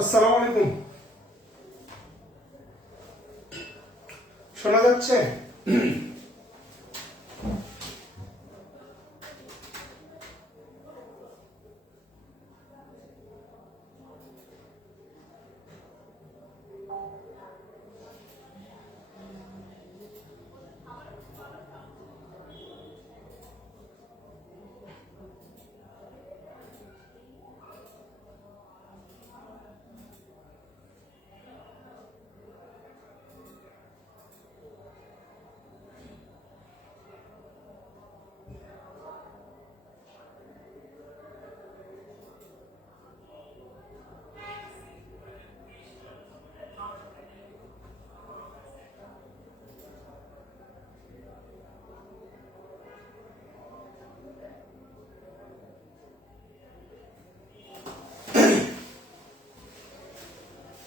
আসসালামু আলাইকুম। শোনা যাচ্ছে?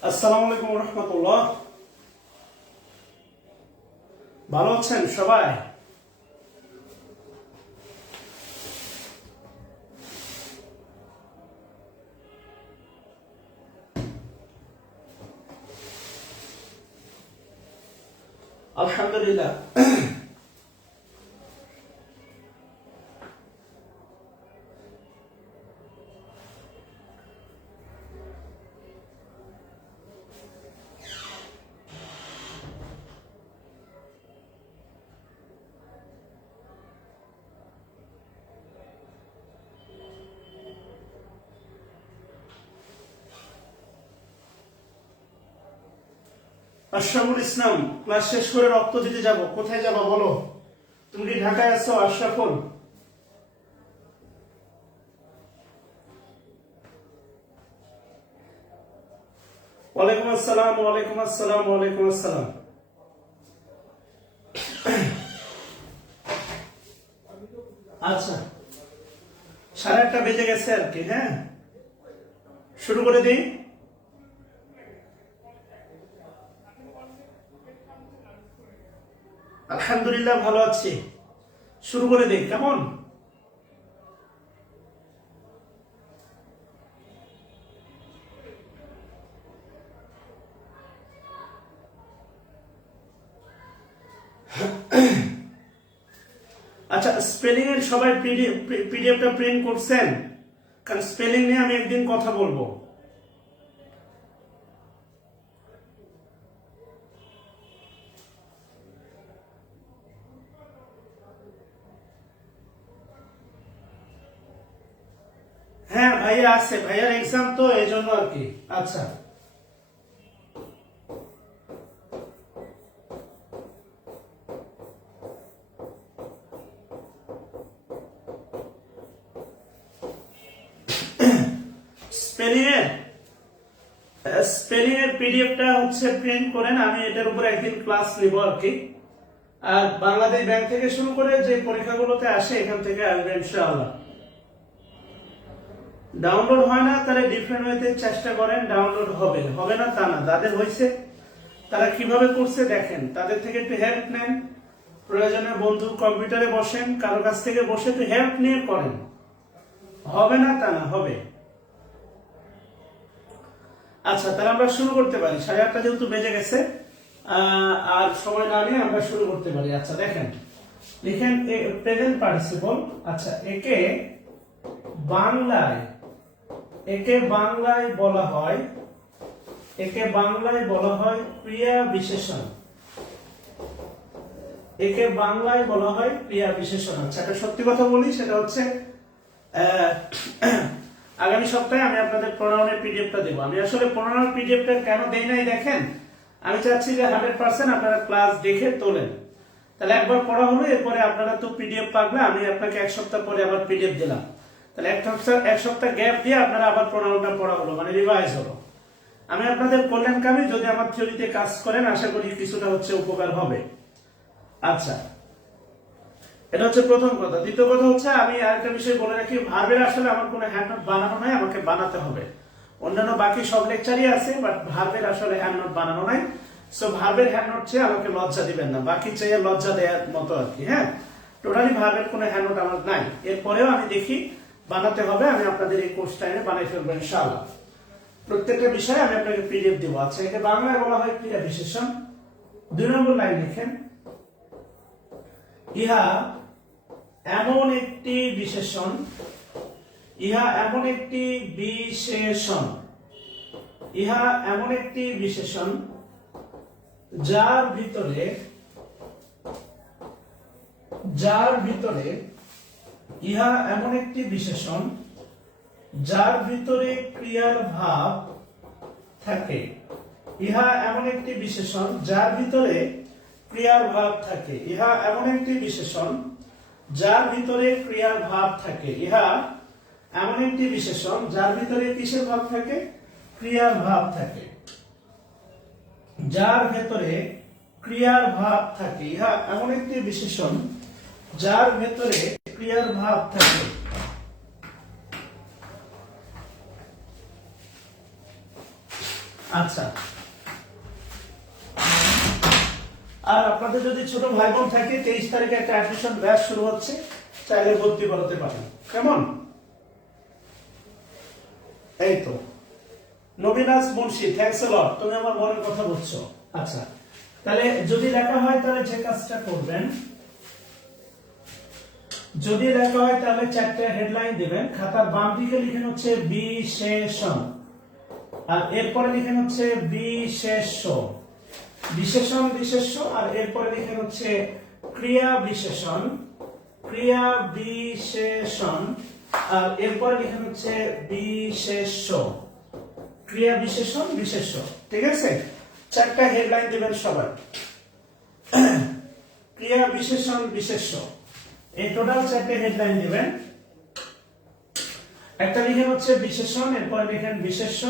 আসসালামু আলাইকুম রহমতুল্লাহ। ভালো আছেন সবাই? আলহামদুলিল্লাহ। আশরাফুল ইসলাম, ক্লাস শেষ করে রক্ত দিতে যাব। কোথায় যাবা বলো? তুমি কি ঢাকায় আছো আশরাফুল? ওয়ালাইকুম আসসালাম, ওয়ালাইকুম আসসালাম, ওয়ালাইকুম আসসালাম। আচ্ছা, 8:30 বেজে গেছে আর কি। হ্যাঁ, শুরু করে দিই। আলহামদুলিল্লাহ, ভালো আছি। শুরু করে দিই কেমন? আচ্ছা, স্পেলিং এর সবাই পিডিএফটা প্রিন্ট করছেন? কারণ স্পেলিং নিয়ে আমি একদিন কথা বলবো। হ্যাঁ ভাইয়া আছে, ভাইয়ার এক্সাম তো এই জন্য আর কি। আচ্ছা, স্পেলিং এর পিডিএফটা হচ্ছে প্রিন্ট করেন। আমি এটার উপর একদিন ক্লাস নিব আর কি। আর বাংলাদেশ ব্যাংক থেকে শুরু করে যে পরীক্ষাগুলোতে আসে এখান থেকে আসবে ইনশাআল্লাহ। ডাউনলোড হয় না তাহলে ডিফারেন্ট ওয়েতে চেষ্টা করেন, ডাউনলোড হবে। হবে না তা না, যাদের হয়েছে তারা কিভাবে করছে দেখেন, তাদের থেকে একটু হেল্প নেন। প্রয়োজনে বন্ধু কম্পিউটারে বসেন, কারো কাছ থেকে বসে একটু হেল্প নিয়ে করেন। হবে না তা না, হবে। আচ্ছা, তাহলে আমরা শুরু করতে পারি। 8:30 যেহেতু বেজে গেছে, আর সময় না নিয়ে আমরা শুরু করতে পারি। আচ্ছা দেখেন, লিখেন প্রেজেন্ট পার্টিসিপল। আচ্ছা, বাংলায় বলা হয় ক্রিয়া বিশেষণ। বাংলায় বলা হয় ক্রিয়া বিশেষণ। আচ্ছা, একটা সত্যি কথা বলি, সেটা হচ্ছে আগামী সপ্তাহে আমি আপনাদের প্রণয়নের পিডিএফটা দেবো। আমি আসলে প্রণয়নের পিডিএফটা কেন দেই নাই দেখেন, আমি চাচ্ছি যে 100% আপনারা ক্লাস দেখে তোলেন। তাহলে একবার পড়া হলো, এরপরে আপনারা তো পিডিএফ পাবেন। আমি আপনাকে 1 সপ্তাহ পরে আবার পিডিএফ দিলাম, তাহলে এক সপ্তাহ গ্যাপ দিয়ে আপনারা আবার প্রণয়নটা পড়া হলো, মানে রিভাইজ হলো। আমি আপনাদের কল্যাণকামী, যদি আমার থিওরিতে কাজ করেন আশা করি কিছুটা হচ্ছে উপকার হবে। আচ্ছা, এটা হচ্ছে প্রথম কথা। দ্বিতীয় কথা হচ্ছে, আমি আরেকটা বিষয় বলে রাখি, ভার্বের আসলে আমার কোনো হ্যান্ড নোট বানানো নাই, আমাকে বানাতে হবে। অন্যান্য বাকি সব লেকচারই আছে, বাট ভার্বের আসলে হ্যান্ড নোট বানানো নাই। সো ভার্বের হ্যান্ড নোট চেয়ে আমাকে লজ্জা দিবেন না, বাকি চেয়ে লজ্জা দেওয়ার মতো আর কি। হ্যাঁ, টোটালি ভার্বের কোনো হ্যান্ড নোট আমার নাই। এরপরেও আমি দেখি বানাতে হবে, আমি আপনাদের এই কোর্স টাইমে বানাই ফেলবো ইনশাআল্লাহ। প্রত্যেকটা বিষয়ে আমি আপনাকে পিডিএফ দেবো। আচ্ছা, একে বাংলায় বলা হয় ক্রিয়া বিশেষণ। 2 নম্বর লাইন লিখেন, ইহা এমন একটি বিশেষণ, ইহা এমন একটি বিশেষণ, ইহা এমন একটি বিশেষণ যার ভিতরে ইহা এমন একটি বিশেষণ যার ভিতরে ক্রিয়ার ভাব থাকে। ইহা এমন একটি বিশেষণ যার ভিতরে ক্রিয়ার ভাব থাকে। ইহা এমন একটি বিশেষণ যার ভিতরে ক্রিয়ার ভাব থাকে। ইহা এমন একটি বিশেষণ যার ভিতরে কিসের ভাব থাকে? ক্রিয়ার ভাব থাকে। যার ভেতরে ক্রিয়ার ভাব থাকে। ইহা এমন একটি বিশেষণ যার ভেতরে ক্রিয়ার ভাব থাকে। আচ্ছা, আর আপনাদের যদি ছোট ভাই বোন থাকে, 23 তারিখে একটা অ্যাডমিশন ব্যাচ শুরু হচ্ছে, চাইলে ভর্তি করাতে পারেন। কেমন? এই তো নবীনাজ মুন্সি, থ্যাঙ্কস আ লট, তুমি আমার মনের কথা বলছো। আচ্ছা, তাহলে যদি লেখা হয় তাহলে যে কাজটা করবেন, যদি লেখা হয় তাহলে 4টে হেডলাইন দিবেন। খাতার বাম দিকে লিখেন হচ্ছে বিশেষণ, আর এরপরে লিখেন হচ্ছে বিশেষ্য, বিশেষণ বিশেষ্য, আর এরপরে লিখেন হচ্ছে ক্রিয়া বিশেষণ, ক্রিয়া বিশেষণ, আর এরপরে লিখেন হচ্ছে বিশেষ্য, ক্রিয়া বিশেষণ বিশেষ্য। ঠিক আছে, 4টা হেডলাইন দিবেন সবাই। ক্রিয়া বিশেষণ বিশেষ্য, এই টোটাল 4টে হেডলাইন দিবেন। একটা লিখেন হচ্ছে বিশেষণ, এরপরে লিখেন বিশেষ্য,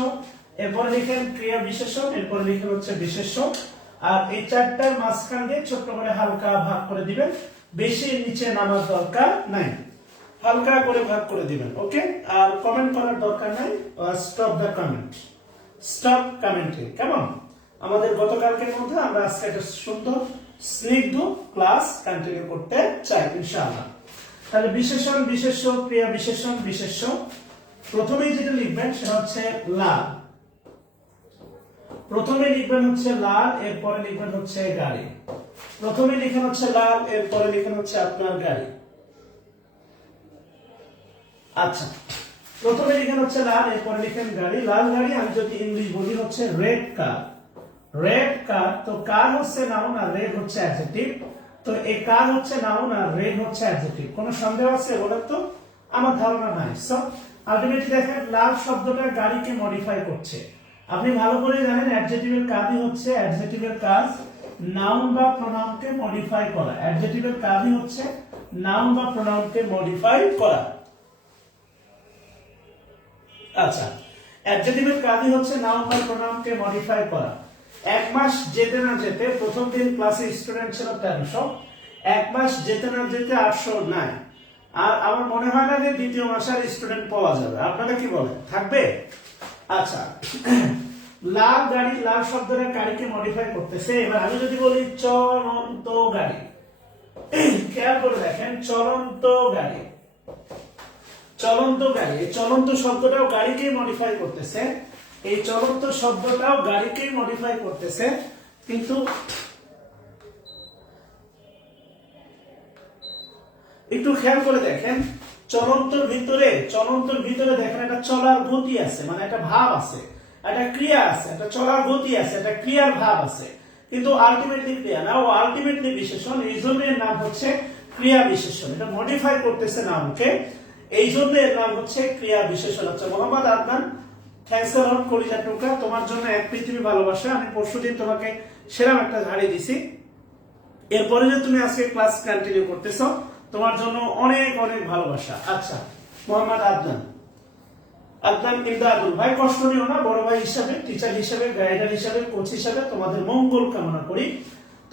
এরপরে লিখেন ক্রিয়া বিশেষণ, এরপরে লিখেন হচ্ছে বিশেষ্য, আর এই 4টার মাঝখান দিয়ে ছোট্ট করে হালকা ভাগ করে দিবেন। বেশি নিচে নামার দরকার নাই, হালকা করে ভাগ করে দিবেন। ওকে, আর কমেন্ট করার দরকার নাই। Stop the comment, stop commenting. কেমন? আমাদের গতকালকের মধ্যে আমরা আজকে একটা সুন্দর স্নিগ্ধ ক্লাস কন্টিনিউ করতে চাই ইনশাআল্লাহ। তাহলে বিশেষণ বিশেষ্য ক্রিয়া বিশেষণ বিশেষ্য, প্রথমেই যেটা লিখবেন সেটা হচ্ছে লাল। প্রথমে লিখবেন হচ্ছে লাল, এরপরে লিখবেন হচ্ছে গাড়ি। প্রথমে লিখেন হচ্ছে লাল, এরপরে লিখেন হচ্ছে আপনার গাড়ি। আচ্ছা, প্রথমে লিখেন হচ্ছে লাল, এরপরে লিখেন গাড়ি। লাল গাড়ি, আমি যদি ইংলিশ বলি হচ্ছে রেড কার। রেড কার, তো কার হচ্ছে নাউন আর রেড হচ্ছে অ্যাডজেক্টিভ। তো এই কার হচ্ছে নাউন আর রেড হচ্ছে অ্যাডজেক্টিভ। কোনো সন্দেহ আছে বলেন তো? আমার ধারণা নাই। সো আলটিমেটলি দেখেন লাল শব্দটা গাড়িকে মডিফাই করছে। আপনি ভালো করে জানেন অ্যাডজেক্টিভের কাজই হচ্ছে, অ্যাডজেক্টিভের কাজ নাউন বা প্রোনাউনকে মডিফাই করা। অ্যাডজেক্টিভের কাজই হচ্ছে নাউন বা প্রোনাউনকে মডিফাই করা। আচ্ছা, অ্যাডজেক্টিভের কাজই হচ্ছে নাউন বা প্রোনাউনকে মডিফাই করা। 1 মাস যেতে না যেতে, প্রথম দিন ক্লাসে স্টুডেন্ট ছিল 1300, 1 মাস যেতে না যেতে 800 নাই। আর আমার মনে হয় না যে দ্বিতীয় মাসে আর স্টুডেন্ট পাওয়া যাবে। আপনারা কি বলেন, থাকবে? আচ্ছা, লাল গাড়ি, লাল শব্দটা গাড়িকে মডিফাই করতেছে। এবার আমি যদি বলি চলন্ত গাড়ি, খেয়াল করে দেখেন চলন্ত গাড়ি, চলন্ত গাড়ি, চলন্ত শব্দটাও গাড়িকেই মডিফাই করতেছে। এই চলন্ত শব্দটাও গাড়িকেই মডিফাই করতেছে, কিন্তু একটু খেয়াল করে দেখেন চলন্তর ভিতরে দেখেন একটা চলার গতি আছে, মানে একটা ভাব আছে, একটা ক্রিয়া আছে, একটা চলার গতি আছে, একটা ক্রিয়ার ভাব আছে, কিন্তু আলটিমেটলি ক্রিয়া না, ও আলটিমেটলি বিশেষণ। এই জন্য এর নাম হচ্ছে ক্রিয়া বিশেষণ। এটা মডিফাই করতেছে নামকে, এই জন্য এর নাম হচ্ছে ক্রিয়া বিশেষণ। আচ্ছা মোহাম্মদ আদনান, থ্যাঙ্কস আ লট, কলিজা টুকরা, তোমার জন্য এক পৃথিবী ভালোবাসা। আমি পরশুদিন তোমাকে সেরাম একটা ঝাড়ি দিছি, এরপরে যে তুমি আজকে ক্লাস কন্টিনিউ করতেছো, তোমার জন্য অনেক অনেক ভালোবাসা। আচ্ছা মোহাম্মদ আদনান, আদনান ইমদাদুল ভাই, কষ্ট নিও না, বড় ভাই হিসাবে, টিচার হিসাবে, গাইডার হিসাবে, কোচ হিসাবে তোমাদের মঙ্গল কামনা করি।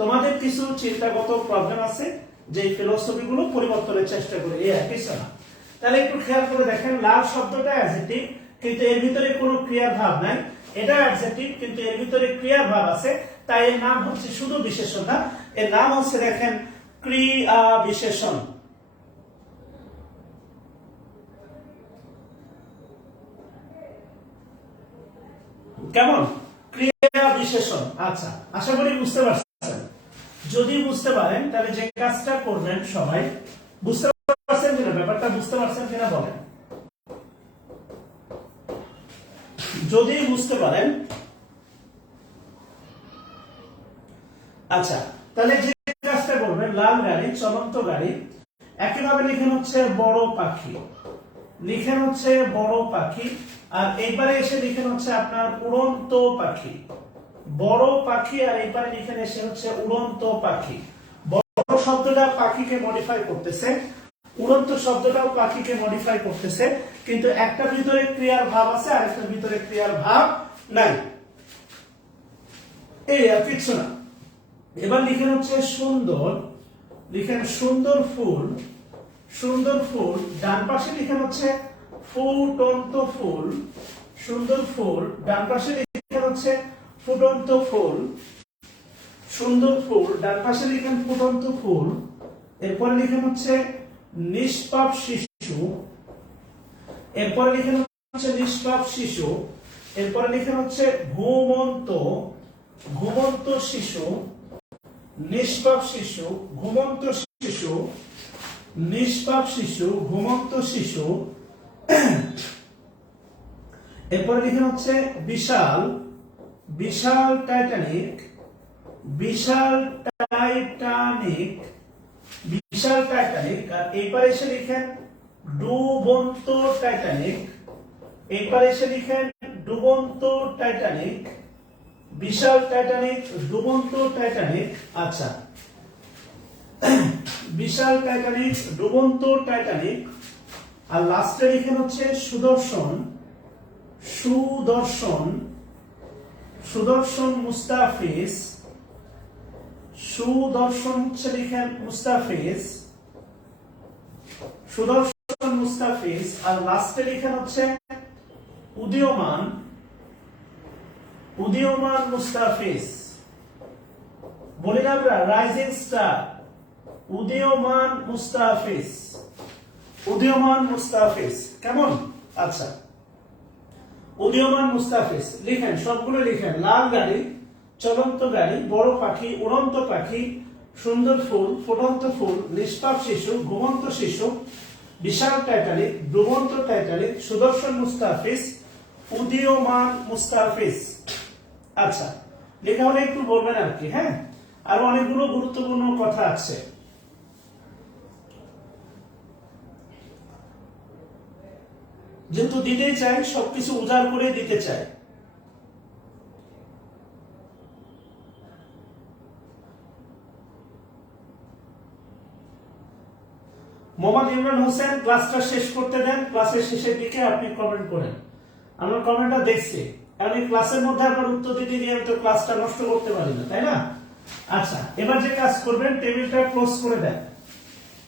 তোমাদের কিছু চিন্তাগত প্রবলেম আছে, যে ফিলোসফি গুলো পরিবর্তনের চেষ্টা করি, এই একই না। তাহলে একটু খেয়াল করে দেখেন, লাল শব্দটা অ্যাডজেক্টিভ, কিন্তু এর ভিতরে কোনো ক্রিয়ার ভাব নাই। এটা অ্যাডজেক্টিভ, কিন্তু এর ভিতরে ক্রিয়ার ভাব আছে, তাই এর নাম হচ্ছে শুধু বিশেষণ না, এর নাম হচ্ছে দেখেন ক্রিয়া বিশেষণ। কেমন ক্রিয়া বিশেষণ। আচ্ছা, আশা করি বুঝতে পারছেন। যদি বুঝতে পারেন তাহলে যে কাজটা করবেন, সবাই বুঝতে পারছেন কিনা, ব্যাপারটা বুঝতে পারছেন কিনা বলেন। যদি বুঝতে পারেন, আচ্ছা তাহলে যে কাজটা করবেন, লাল গাড়ি, চলন্ত গাড়ি, একইভাবে লিখেন হচ্ছে বড় পাখি, লিখেন হচ্ছে বড় পাখি, আর এইবারে এসে লিখেন হচ্ছে আপনার উড়ন্ত পাখি, বড় পাখি, আর এইবারে লিখেন এসে হচ্ছে উড়ন্ত পাখি। বড় শব্দটা পাখিকে মডিফাই করতেছে, উড়ন্ত শব্দটাও পাখিকে মডিফাই করতেছে, কিন্তু একটা ভিতরে ক্রিয়ার ভাব আছে আর একটা ভিতরে ক্রিয়ার ভাব নাই, এই আর কিছু না। এবার লিখেন হচ্ছে সুন্দর, লিখেন সুন্দর ফুল, সুন্দর ফুল, ডান পাশে লিখেন হচ্ছে ফুটন্ত ফুল, সুন্দর ফুল, ডান পাশে লিখেন হচ্ছে ফুটন্ত ফুল, সুন্দর ফুল, ডান পাশে লিখেন ফুটন্ত ফুল। এরপরে লিখেন হচ্ছে নিষ্পাপ শিশু, এরপরে লিখেন হচ্ছে নিষ্পাপ শিশু, এরপরে লিখেন হচ্ছে ঘুমন্ত, ঘুমন্ত শিশু, নিষ্পাপ শিশু, ঘুমন্ত শিশু, নিষ্পাপ শিশু, ঘুমন্ত শিশু। এরপরে লিখেন হচ্ছে বিশাল, বিশাল টাইটানিক, বিশাল টাইটানিক, বিশাল টাইটানিক। আর এইবার এসে লিখেন ডুবন্ত টাইটানিক, এইবার এসে লিখেন ডুবন্ত টাইটানিক, বিশাল টাইটানিক, ডুবন্ত টাইটানিক। আচ্ছা, বিশাল টাইটানিক, ডুবন্ত টাইটানিক, আর লাস্টে লিখেন হচ্ছে সুদর্শন, সুদর্শন, সুদর্শন মুস্তাফিজ, সুদর্শন হচ্ছে লিখেন মুস্তাফিজ, সুদর্শন মুস্তাফিজ, আর লাস্টে লিখেন হচ্ছে উদীয়মান, উদীয়মান মুস্তাফিজ। বলি না আমরা রাইজিং স্টার, উদীয়মান মুস্তাফিজ, উদীয়মান মুস্তাফিজ। কেমন? আচ্ছা, উদীয়মান মুস্তাফিজ লিখেন, সবগুলো লিখেন। লাল গাড়ি, চলন্ত গাড়ি, বড় পাখি, উড়ন্ত পাখি, সুন্দর ফুল, ফুটন্ত ফুল, নিষ্পাপ শিশু, ঘুমন্ত শিশু, বিশাল টাইটানিক, ডুবন্ত টাইটানিক, সুদর্শন মুস্তাফিজ, উদীয়মান মুস্তাফিজ। আচ্ছা, লেখা হলে একটু বলবেন আর কি। হ্যাঁ, আরো অনেকগুলো গুরুত্বপূর্ণ কথা আছে। যেহেতু দিতেই চাই, সবকিছু উজাড় করে দিতে চাই। মোহাম্মদ ইমরান হোসেন, ক্লাসটা শেষ করতে দেন, ক্লাসের শেষের দিকে আপনি কমেন্ট করেন। আমরা কমেন্টটা দেখছি, কারণ এই ক্লাসের মধ্যে আপনার উত্তর দিতে গিয়ে আমি তো ক্লাসটা নষ্ট করতে পারি না, তাই না? আচ্ছা, এবার যে কাজ করবেন, টেবিলটা ক্লোজ করে দেন,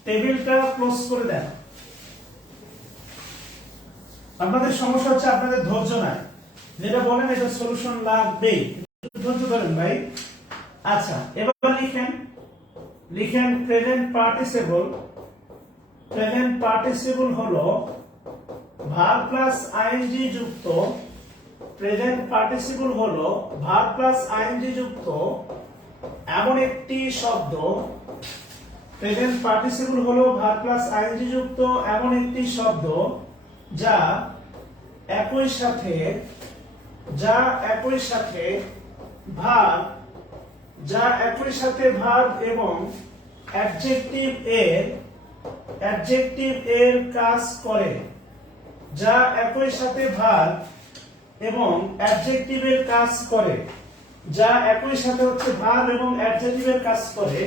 টেবিলটা ক্লোজ করে দেন। আপনাদের সমস্যা হচ্ছে আপনাদের ধৈর্য নাই, যেটা বলেন এটা সলিউশন লাগবে, ধৈর্য ধরেন ভাই। আচ্ছা, এবার লিখেন, লিখেন প্রেজেন্ট পার্টিসিপল, প্রেজেন্ট পার্টিসিপল হলো ভার্ব প্লাস আইএনজি যুক্ত, প্রেজেন্ট পার্টিসিপল হলো ভার্ব প্লাস আইএনজি যুক্ত এমন একটি শব্দ, প্রেজেন্ট পার্টিসিপল হলো ভার্ব প্লাস আইএনজি যুক্ত এমন একটি শব্দ যা একই সাথে, যা একই সাথে ভার্ব, যা একই সাথে ভার্ব এবং অ্যাডজেক্টিভ এর, অ্যাডজেক্টিভ এর কাজ করে, যা একই সাথে ভার্ব এবং অ্যাডজেক্টিভের কাজ করে, যা একই সাথে হচ্ছে ভার্ব এবং অ্যাডজেক্টিভের কাজ করে।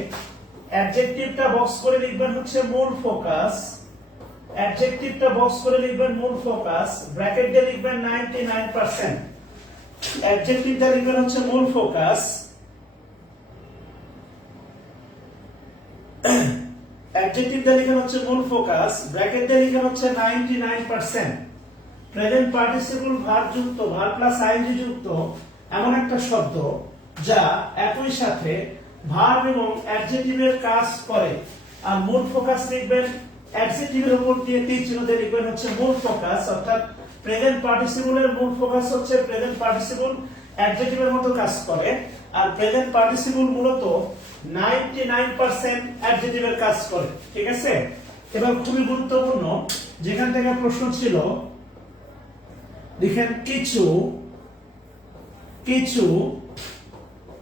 অ্যাডজেক্টিভটা বক্স করে লিখবেন হচ্ছে মূল ফোকাস, অ্যাডজেক্টিভটা বক্স করে লিখবেন মূল ফোকাস, ব্র্যাকেট দিয়ে লিখবেন 99%। অ্যাডজেক্টিভটা লিখবেন হচ্ছে মূল ফোকাস, অ্যাডজেক্টিভটা লিখবেন হচ্ছে মূল ফোকাস, ব্র্যাকেট দিয়ে লিখবেন হচ্ছে 99%। প্রেজেন্ট পার্টিসিপল ভার্ব যুক্ত, ভার্ব প্লাস আইএনজি যুক্ত এমন একটা শব্দ যা একই সাথে ভার্ব এবং অ্যাডজেক্টিভের কাজ করে। আর মূল ফোকাস লিখবেন অ্যাডজেক্টিভের উপর দিয়ে তীর চিহ্ন দিয়ে লিখবেন হচ্ছে মূল ফোকাস, অর্থাৎ প্রেজেন্ট পার্টিসিপলের মূল ফোকাস হচ্ছে প্রেজেন্ট পার্টিসিপল অ্যাডজেক্টিভের মতো কাজ করে, আর প্রেজেন্ট পার্টিসিপল মূলত 99% অ্যাডজেক্টিভের কাজ করে। ঠিক আছে, এবার খুবই গুরুত্বপূর্ণ, যেখান থেকে প্রশ্ন ছিল, দেখেন কিছু কিছু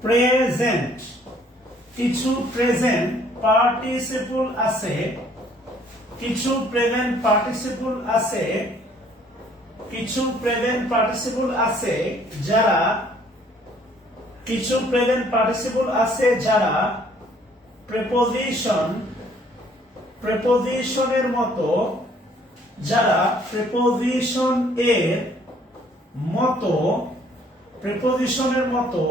প্রেজেন্ট পার্টিসিপল আছে, কিছু প্রেজেন্ট পার্টিসিপল আছে যারা প্রেপোজিশনের মতো, যারা প্রেপোজিশনের মতো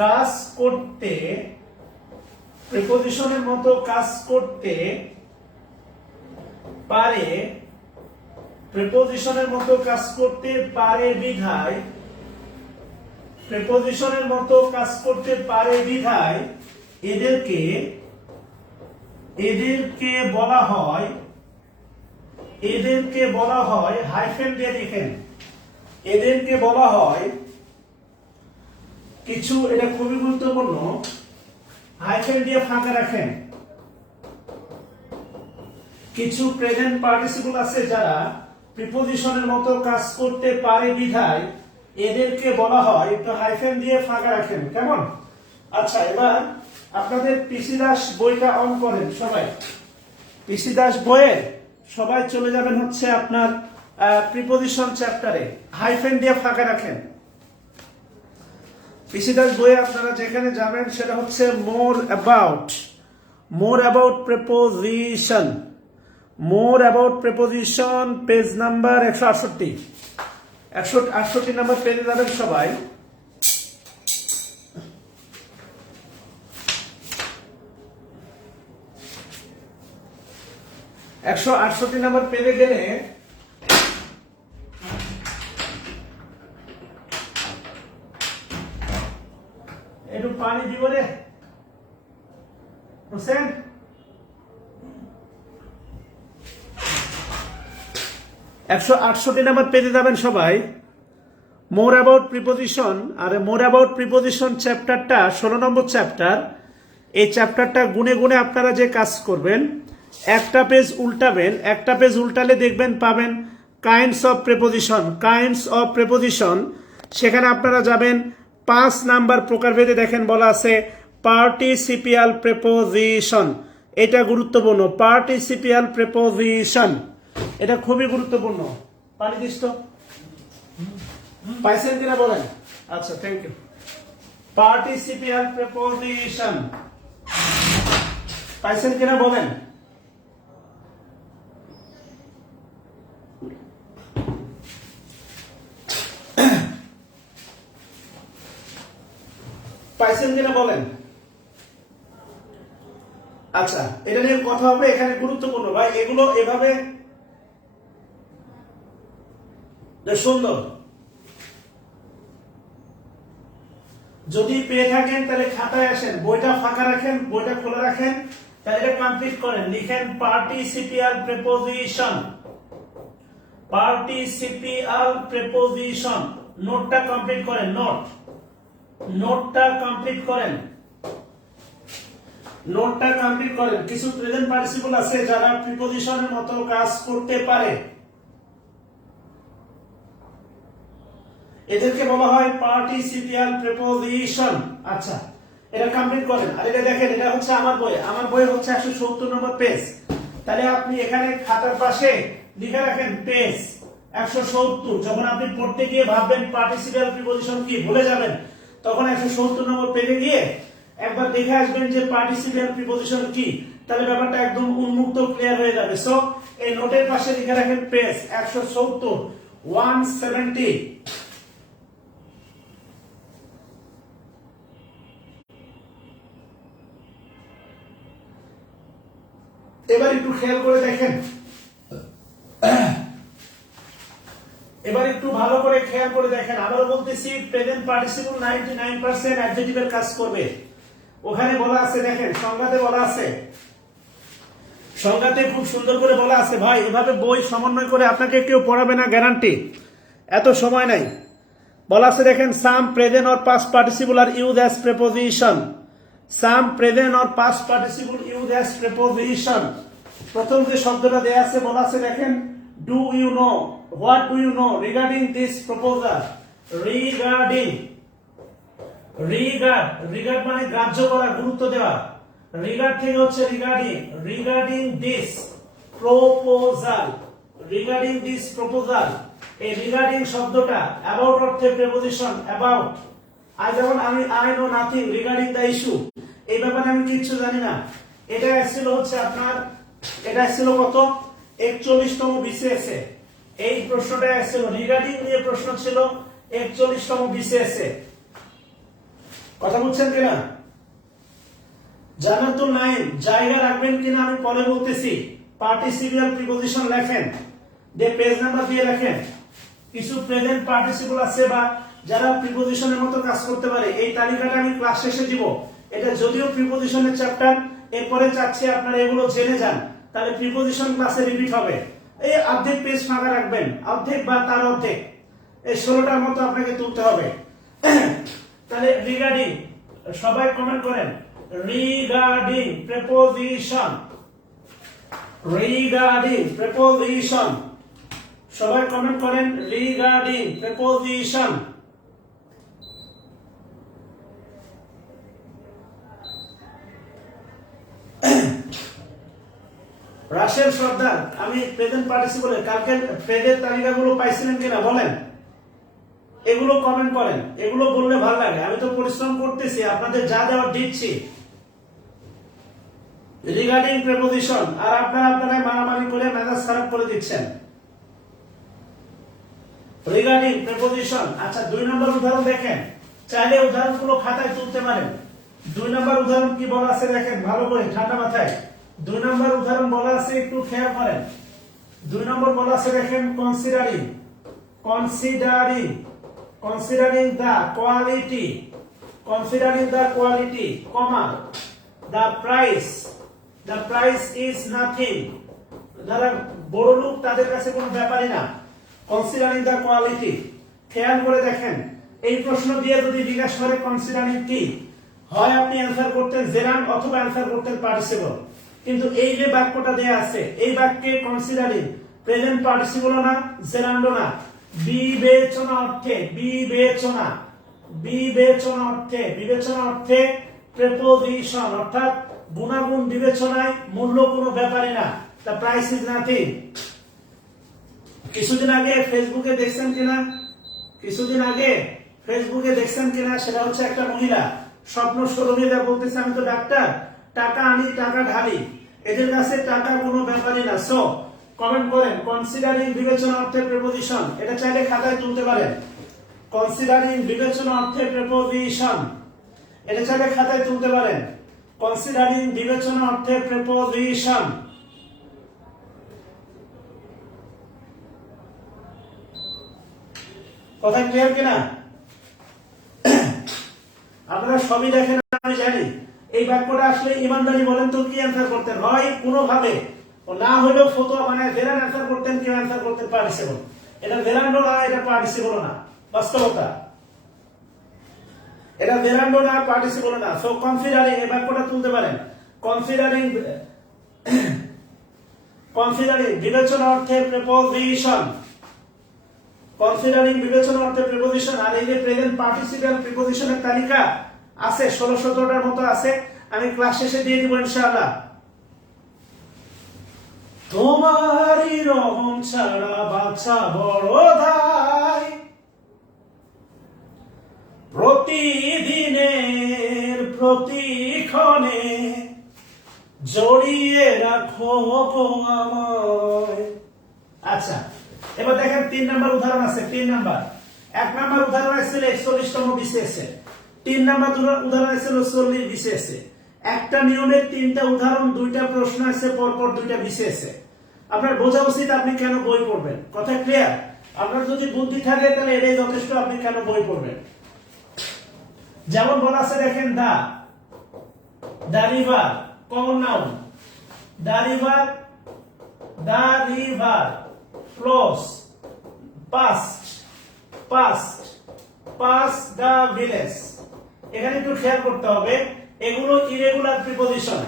কাজ করতে পারে, বিধায় এদেরকে বলা হয় হাইফেন দিয়ে লিখেন, এদেরকে বলা হয় কিছু, এটা খুবই গুরুত্বপূর্ণ, হাইফেন দিয়ে ফাঁকা রাখেন, কিছু প্রেজেন্ট পার্টিসিপল আছে যারা প্রিপোজিশনের মতো কাজ করতে পারে বিধায় এদেরকে বলা হয়, একটু হাইফেন দিয়ে ফাঁকা রাখেন, কেমন? আচ্ছা, এবার আপনাদের পিসি দাস বইটা অন করেন সবাই, পিসি দাস বইয়ের সবাই চলে যাবেন হচ্ছে আপনার প্রিপোজিশন চ্যাপ্টারে, হাইফেন দিয়ে ফাঁকা রাখেন। পিসি দাস বইয়ে আপনারা যেখানে যাবেন সেটা হচ্ছে মোর about preposition, page number 168 number পেজে যাবেন সবাই। একশো 168 নাম্বার পেজে গেলে একটু পানি দিব রে হোসেন। 168 নাম্বার পেজে যাবেন সবাই, মোর অ্যাবাউট প্রিপোজিশন। আর মোর অ্যাবাউট প্রিপোজিশন চ্যাপ্টারটা 16 নম্বর চ্যাপ্টার। এই চ্যাপ্টারটা গুনে গুনে আপনারা যে কাজ করবেন, একটা পেজ উল্টাবেন, একটা পেজ উল্টালে দেখবেন পাবেন কাইন্ডস অফ প্রিপোজিশন। সেখানে আপনারা যাবেন 5 নাম্বার প্রকারভেদে, দেখেন বলা আছে পার্টিসিপিয়াল প্রিপোজিশন। এটা গুরুত্বপূর্ণ, পার্টিসিপিয়াল প্রিপোজিশন, এটা খুবই গুরুত্বপূর্ণ। পানি দিস তো, পাইছেন কিনা বলেন? আচ্ছা, থ্যাংক ইউ। পার্টিসিপিয়াল প্রিপোজিশন পাইছেন কিনা বলেন? পাইছেন কিনা বলেন? আচ্ছা, এটা নিয়ে কথা হবে, এখানে গুরুত্বপূর্ণ ভাই, এগুলো এভাবে সুন্দর। যদি পেয়ে থাকেন তাহলে খাতায় আসেন, বইটা ফাঁকা রাখেন, বইটা খোলা রাখেন, তাহলে এটা কমপ্লিট করেন। লিখেন পার্টিসিপিয়াল প্রিপোজিশন, নোটটা কমপ্লিট করেন, নোটটা কমপ্লিট করেন। কিছু প্রেজেন্ট পার্টিসিপল আছে যারা প্রিপোজিশনের মতো কাজ করতে পারে, এদেরকে বলা হয় পার্টিসিপিয়াল প্রিপোজিশন। আচ্ছা, এটা কমপ্লিট করেন। আর এটা দেখেন, এটা হচ্ছে আমার বই হচ্ছে 170 নম্বর পেজ। তাহলে আপনি এখানে খাতার পাশে লিখে রাখেন পেজ 170। যখন আপনি পড়তে গিয়ে ভাববেন পার্টিসিপিয়াল প্রিপোজিশন কি, ভুলে যাবেন, তখন 170 নম্বর পেজে গিয়ে একবার দেখে আসবেন যে পার্টিসিপিয়াল প্রিপোজিশন কি, তাহলে ব্যাপারটা একদম উন্মুক্ত, ক্লিয়ার হয়ে যাবে। সো এই নোটের পাশে লিখে রাখেন পেজ 170, 170। এবার একটু খেয়াল করে দেখেন, আবারও বলতেছি, প্রেজেন্ট পার্টিসিপল 99% অ্যাডজেক্টিভের কাজ করবে। ওখানে বলা আছে, দেখেন সংজ্ঞাতে বলা আছে, সংজ্ঞাতে খুব সুন্দর করে বলা আছে ভাই, এভাবে বই সমন্বয় করে আপনাকে কেউ পড়াবে না, গ্যারান্টি। এত সময় নাই। বলা আছে দেখেন, some present or past participle are use as preposition. Some present or past participle use as preposition. প্রথম যে শব্দটা দেয়া আছে বলা আছে দেখেন, do you know, what do you know regarding this proposal. Regarding, regard মানে গ্রাহ্য করা, গুরুত্ব দেওয়া। রিগার্ড থেকে হচ্ছে regarding, regarding this proposal, regarding this proposal. এই রিগার্ডিং শব্দটা অ্যাবাউট অর্থে প্রিপোজিশন, অ্যাবাউট। আই যেমন I know nothing regarding the issue, এই ব্যাপারে আমি কিচ্ছু জানি না। এটা ছিল হচ্ছে আপনার, এটা ছিল কত 41তম বিসিএস এ। এই প্রশ্নটা ছিল রিগার্ডিং নিয়ে, প্রশ্ন ছিল 41তম বিসিএস এ। কথা বুঝছেন কিনা? জানাতুল নাইম জায়গা রাখবেন কিনা আমি পরে বলতেছি। পার্টিসিপিয়াল প্রিপোজিশন লেখেন, যে পেজ নাম্বার দিয়ে লেখেন। কিছু প্রেজেন্ট পার্টিসিপল আছে বা যারা প্রিপোজিশনের মতো কাজ করতে পারে, এই তালিকাটা আমি ক্লাস শেষে দিব। এটা যদিও প্রিপোজিশনের চ্যাপ্টার, এরপরে চাচ্ছি আপনারা এগুলো জেনে যান, তাহলে প্রিপোজিশন ক্লাসে রিপিট হবে। এই অর্ধেক পেজ ফাঁকা রাখবেন, অর্ধেক বা তার অর্ধেক, এই 16টার মতো আপনাকে তুলতে হবে। তাহলে রিগার্ডিং, সবাই কমেন্ট করেন রিগার্ডিং প্রিপোজিশন, রিগার্ডিং প্রিপোজিশন। সবাই কমেন্ট করেন রিগার্ডিং প্রিপোজিশন। রাশেদ সর্দার, আমি প্রেজেন্ট পার্টিসিপলে কালকে পেজের তালিকাগুলো পাইছিলেন কিনা বলেন, এগুলো কমেন্ট করেন। এগুলো বললে ভালো লাগে, আমি তো পরিশ্রম করতেছি, আপনাদের যা দেওয়ার দিচ্ছি। রিগার্ডিং প্রিপোজিশন, আর আপনারা মারামারি করে মেজাজ খারাপ করে দিচ্ছেন। Regarding preposition. আচ্ছা, 2 নম্বর উদাহরণ দেখেন, চাইলে উদাহরণগুলো খাতায় তুলতে পারেন। 2 নম্বর উদাহরণ কি বলা আছে দেখেন ভালো করে, ঠান্ডা মাথায়। 2 নম্বর উদাহরণ বলা আছে, একটু খেয়াল করেন। 2 নম্বর বলা আছে দেখেন, considering, considering, considering the quality, considering the quality, comma, the price is nothing. যারা বড় লোক তাদের কাছে কোনো ব্যাপারই না। considering the quality, খেয়াল করে দেখেন, এই প্রশ্ন দিয়ে যদি জিজ্ঞাসা করে considering কি, হয় আপনি অ্যানসার করতেন জেরান অথবা অ্যানসার করতেন পার্টিসিপল। কিন্তু এই যে বাক্যটা দেয়া আছে, এই বাক্যে considering প্রেজেন্ট পার্টিসিপল না, জেরান্ডো না, বিবেচনা অর্থে, বিবেচনা, বিবেচনা অর্থে, বিবেচনা অর্থে প্রিপোজিশন, অর্থাৎ গুণাগুণ বিবেচনায়, মূল্য কোনো ব্যাপারই না। The price is nothing. কিছুদিন আগে ফেসবুকে দেখছেন কিনা, কিছুদিন আগে ফেসবুকে দেখছেন কিনা, সেটা হচ্ছে একটা মহিলা স্বপ্ন সরণীরা বলতেছে, আমি তো ডাক্তার, টাকা আনি টাকা ঢালি, এদের কাছে টাকা কোনো ব্যাপারই না। সো কমেন্ট করেন কনসিডারিং বিবেচনা অর্থে প্রিপোজিশন, এটা চাইলে খাতায় তুলতে পারেন। কনসিডারিং বিবেচনা অর্থে প্রিপোজিশন, এটা চাইলে খাতায় তুলতে পারেন। কনসিডারিং বিবেচনা অর্থে প্রিপোজিশন। কথা ক্লিয়ার কিনা? আপনারা সবই দেখেন, আমি জানি। এই বাক্যটা আসলে ইমানদারি বলেন তো কি অ্যান্সার করতেন? হয় কোনোভাবে, না হলেও ফতোয়া বানায় জেরান অ্যান্সার করতেন, কি অ্যান্সার করতেন পার্টিসিপল। এটা জেরান্ডো না, এটা পার্টিসিপল না, বাস্তবতা। এটা জেরান্ডো না, পার্টিসিপল না। সো কনসিডারিং, এই বাক্যটা তুলতে পারেন। কনসিডারিং, কনসিডারিং বিবেচনা অর্থে প্রিপোজিশন, কনসিডারিং বিবেচনা অর্থে প্রিপোজিশন। আর এই যে প্রেজেন্ট পার্টিসিপল প্রিপোজিশনের তালিকা আছে 16-17টার মতো আছে, আমি ক্লাস শেষে দিয়ে দিব ইনশাআল্লাহ। তোমারই রহম ছাড়া বাছা বড় দায়, প্রতিদিনের প্রতিক্ষণে জড়িয়ে রাখো আমায়। আচ্ছা, এবার দেখেন 3 নম্বর উদাহরণ আছে। 3 নম্বর, 1 নম্বর উদাহরণ আছে 41তম বিসিএস এ, 3 নম্বর উদাহরণ আছে 40 বিসিএস এ। একটা নিয়মের 3টা উদাহরণ, 2টা প্রশ্ন আছে পরপর 2টা বিসিএস এ। আপনার বোঝা উচিত আপনি কেন বই পড়বেন। কথা ক্লিয়ার? আপনার যদি বুদ্ধি থাকে তাহলে এটাই যথেষ্ট, আপনি কেন বই পড়বেন। যেমন বলা আছে দেখেন, the river, common noun, the river flows past the village। এখানে একটু খেয়াল করতে হবে, এগুলো ইরেগুলার প্রিপজিশন,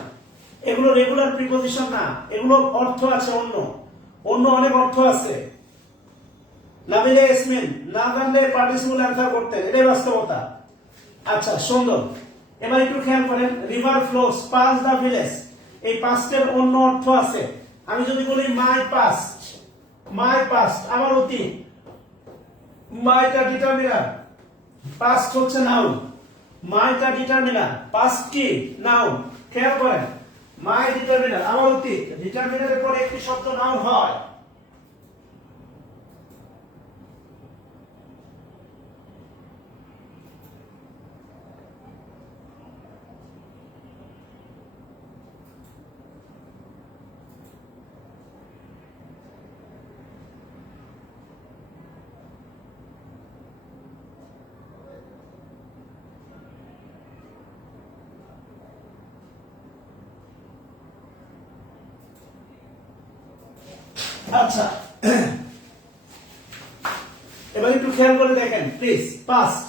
এগুলো রেগুলার প্রিপজিশন না, এগুলো অর্থ আছে অন্য অনেক অর্থ আছে। নাবিলে ইসমিন না জানলে পার্টিসিপল অ্যানসার করতেন, এটাই বাস্তবতা। আচ্ছা সুন্দর, এবার একটু খেয়াল করেন, river flows past the village, এই পাস্টের অন্য অর্থ আছে। আমি যদি বলি মাই পাস্ট আমার অতীত, মাইটা ডিটারমিনার, পাস্ট হচ্ছে নাউন, মাইটা ডিটারমিনার, পাস্ট কি নাউন। খেয়াল করেন, মাই ডিটারমিনার আমার অতীত, ডিটারমিনারের পরে একটি শব্দ নাউন হয়। আচ্ছা এবার একটু খেয়াল করে দেখেন প্লিজ, পাস্ট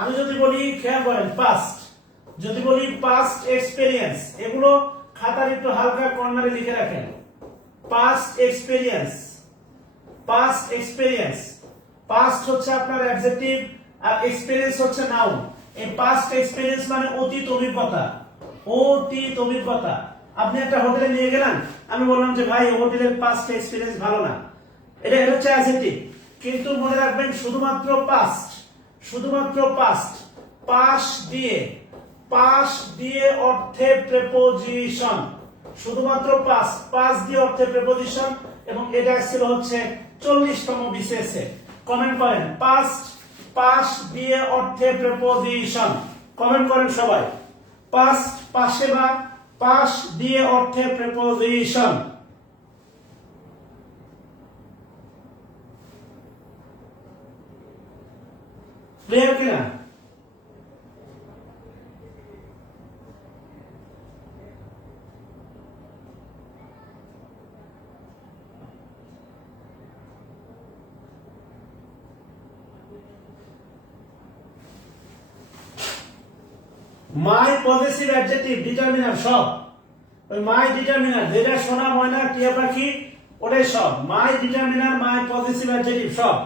আমি যদি বলি, খেয়াল করেন পাস্ট যদি বলি পাস্ট এক্সপেরিয়েন্স, এগুলো খাতার একটু হালকা কর্নারে লিখে রাখেন। পাস্ট এক্সপেরিয়েন্স পাস্ট হচ্ছে আপনার অ্যাডজেক্টিভ আর এক্সপেরিয়েন্স হচ্ছে নাউন। এই পাস্ট এক্সপেরিয়েন্স মানে অতীত অভিজ্ঞতা। আপনি একটা হোটেলে নিয়ে গেলেন, আমি বললাম যে ভাই হোটেলের পাস্ট এক্সপেরিয়েন্স ভালো না, এটা হচ্ছে অ্যাডজেক্টিভ। কিন্তু মনে রাখবেন শুধুমাত্র পাস্ট পাস দিয়ে অর্থে প্রিপোজিশন, শুধুমাত্র পাস দিয়ে অর্থে প্রিপোজিশন, এবং এটা ছিল হচ্ছে 40তম বিসিএসে। কমেন্ট করেন পাস দিয়ে অর্থে প্রিপোজিশন, কমেন্ট করেন সবাই, পাশে বা পাস দিয়ে অর্থে প্রিপোজিশন। ক্লিয়ার কিনা? মাই পজেসিভ অ্যাডজেক্টিভ ডিটারমিনার সব, ওই মাই ডিটারমিনার যেটা সোনা ময়না টিয়া পাখি ওটাই সব, মাই ডিটারমিনার মাই পজেসিভ অ্যাডজেক্টিভ সব।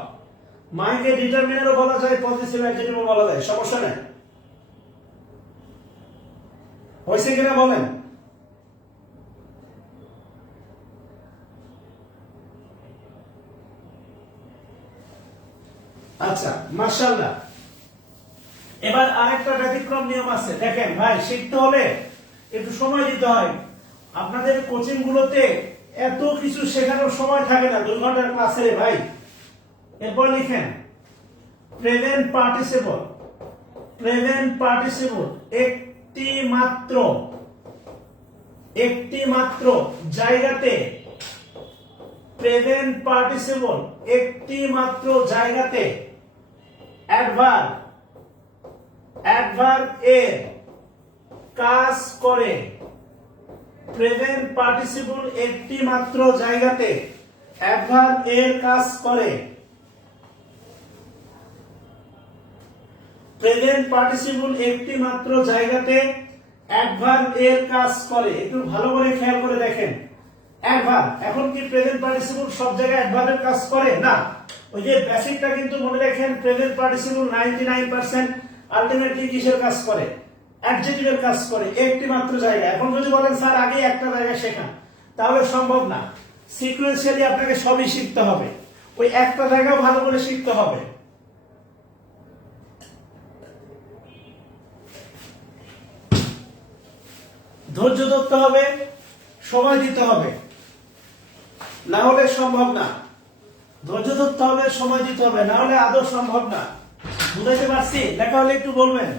মাইকে ডিটারমিনারও বলা যায়, পজেসিভ অ্যাডজেক্টিভও বলা যায়, সমস্যা নেই। হয়েছে কিনা বলেন? আচ্ছা মাশাআল্লাহ। এবার আরেকটা ব্যতিক্রম নিয়ম আছে, দেখেন ভাই শিখতে হলে একটু সময় দিতে হয়। আপনাদের কোচিং গুলোতে এত কিছু শেখানোর সময় থাকে না, 2 ঘন্টার ক্লাসে ভাই। এরপর লিখেন প্রেজেন্ট পার্টিসিপল একটি মাত্র জায়গাতে, প্রেজেন্ট পার্টিসিপল একটি মাত্র জায়গাতে, অ্যাডভার্ব এর কাজ করে, প্রেজেন্ট পার্টিসিপল একটি মাত্র জায়গাতে অ্যাডভার্ব এর কাজ করে, প্রেজেন্ট পার্টিসিপল একটি মাত্র জায়গাতে অ্যাডভার্ব এর কাজ করে। একটু ভালো করে খেয়াল করে দেখেন, অ্যাডভার্ব, এখন কি প্রেজেন্ট পার্টিসিপল সব জায়গায় অ্যাডভার্বের কাজ করে না? ওই যে বেসিকটা কিন্তু মনে রাখেন, প্রেজেন্ট পার্টিসিপল 99% আলটিমেটলি কিসের কাজ করে? অ্যাডজেক্টিভের কাজ করে, একটি মাত্র জায়গা। এখন যদি বলেন স্যার আগে একটা জায়গায় শেখান, তাহলে সম্ভব না। সিকোয়েন্সিয়ালি আপনাকে সবই শিখতে হবে, ওই একটা জায়গাও ভালো করে শিখতে হবে। ধৈর্য ধরতে হবে, সময় দিতে হবে, না হলে সম্ভব না। ধৈর্য ধরতে হবে, সময় দিতে হবে, না হলে আদৌ সম্ভব না। বুঝাইতে পারছি? লেখা হলে একটু বলবেন।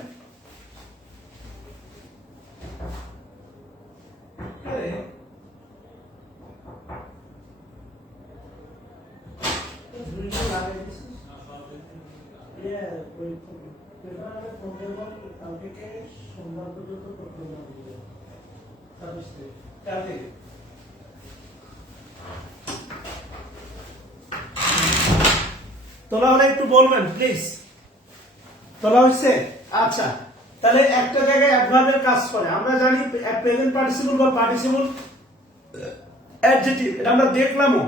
তোলা হলে একটু বলবেন প্লিজ। তোলা হয়েছে? আচ্ছা, তাহলে একটা জায়গায় অ্যাডভার্বের কাজ করে, আমরা জানি প্রেজেন্ট পার্টিসিপল বা পার্টিসিপল অ্যাডজেক্টিভ, এটা আমরা দেখলামও,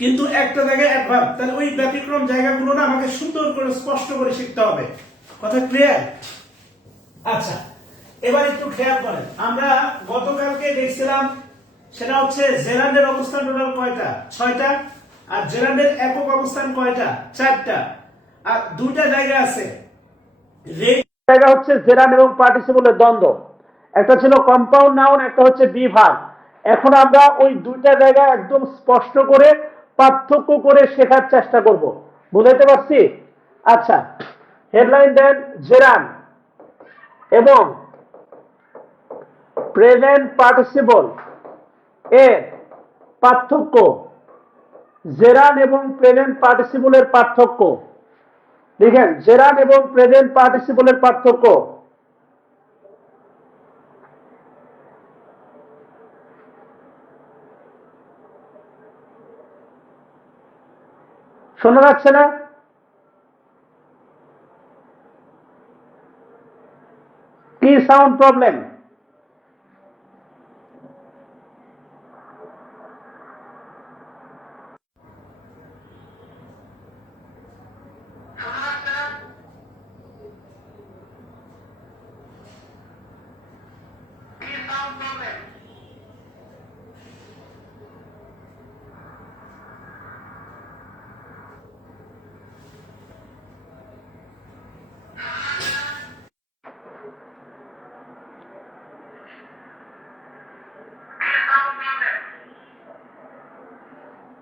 কিন্তু একটা জায়গায় অ্যাডভার্ব, তাহলে ওই ব্যতিক্রম জায়গাগুলো না আমাকে সুন্দর করে স্পষ্ট করে শিখতে হবে। কথা ক্লিয়ার? আচ্ছা, এবার একটু খেয়াল করেন, আমরা গতকালকে দেখছিলাম সেটা হচ্ছে জেরান্ডের অবস্থান টোটাল কয়টা? 6টা। আর জেরান্ডের একক অবস্থান কয়টা? 4টা। আর দুইটা জায়গা আছে, জায়গা হচ্ছে জেরান্ড এবং পার্টিসিপলের দ্বন্দ্ব, একটা ছিল কম্পাউন্ড নাউন, একটা হচ্ছে বি ভার্ব। এখন আমরা ওই দুইটা জায়গা একদম স্পষ্ট করে পার্থক্য করে শেখার চেষ্টা করব। বুঝাইতে পারছি? আচ্ছা, হেডলাইন দেন, জেরান্ড এবং প্রেজেন্ট পার্টিসিপল এর পার্থক্য, জেরান্ড এবং প্রেজেন্ট পার্টিসিপলের পার্থক্য। দেখেন, জেরান্ড এবং প্রেজেন্ট পার্টিসিপলের পার্থক্য। শোনা যাচ্ছে না? কি সাউন্ড প্রবলেম?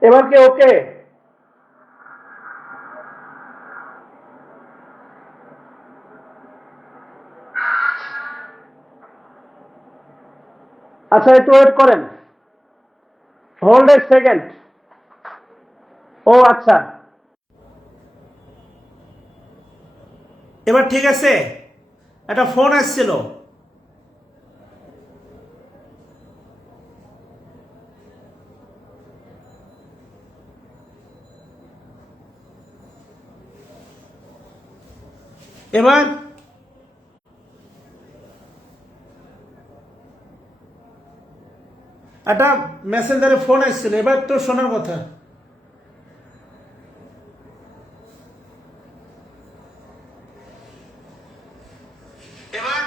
এবার কি ওকে? আচ্ছা, একটু ওয়েট করেন, হোল্ড এ সেকেন্ড। ও আচ্ছা, এবার ঠিক আছে। একটা ফোন আসছিল। এবার একটা মেসেঞ্জারে ফোন আসছিল, এবার তো শোনার কথা। এবার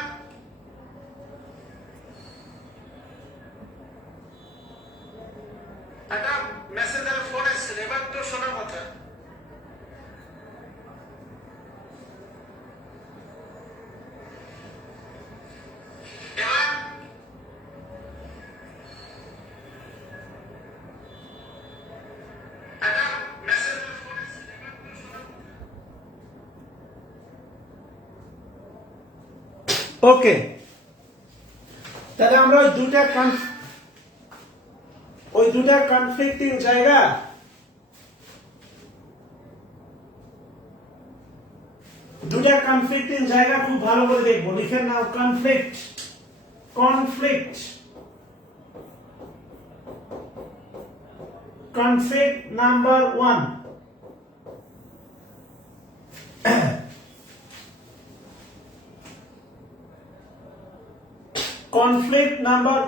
একটা মেসেঞ্জারে ফোন আসছিল, এবার তো শোনার কথা। ওকে, তাহলে আমরা ওই দুটা কনফ্লিক্টিং জায়গা, খুব ভালো করে দেখবো। লিখে নাও, conflict. Conflict number 1, conflict number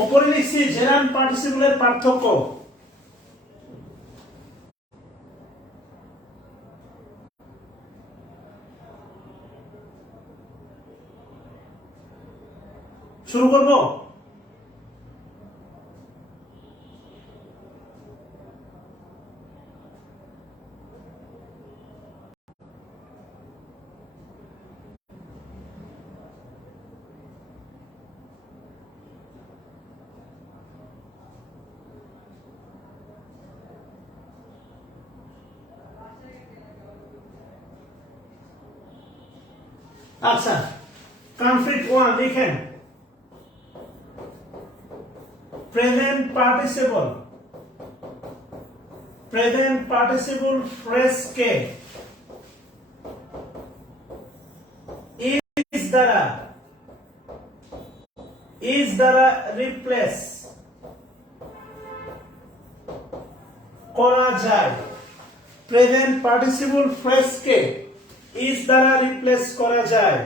ওপরে লিখছি জেরান্ড পার্টিসিপলের পার্থক্য। শুরু করব? আচ্ছা, কমপ্লিট ওয়ান লিখেন প্রেজেন্ট পার্টিসিপল ফ্রেজকে ইজ দ্বারা রিপ্লেস করা যায়। প্রেজেন্ট পার্টিসিপল ফ্রেজকে ইজ দ্বারা রিপ্লেস করা যায়।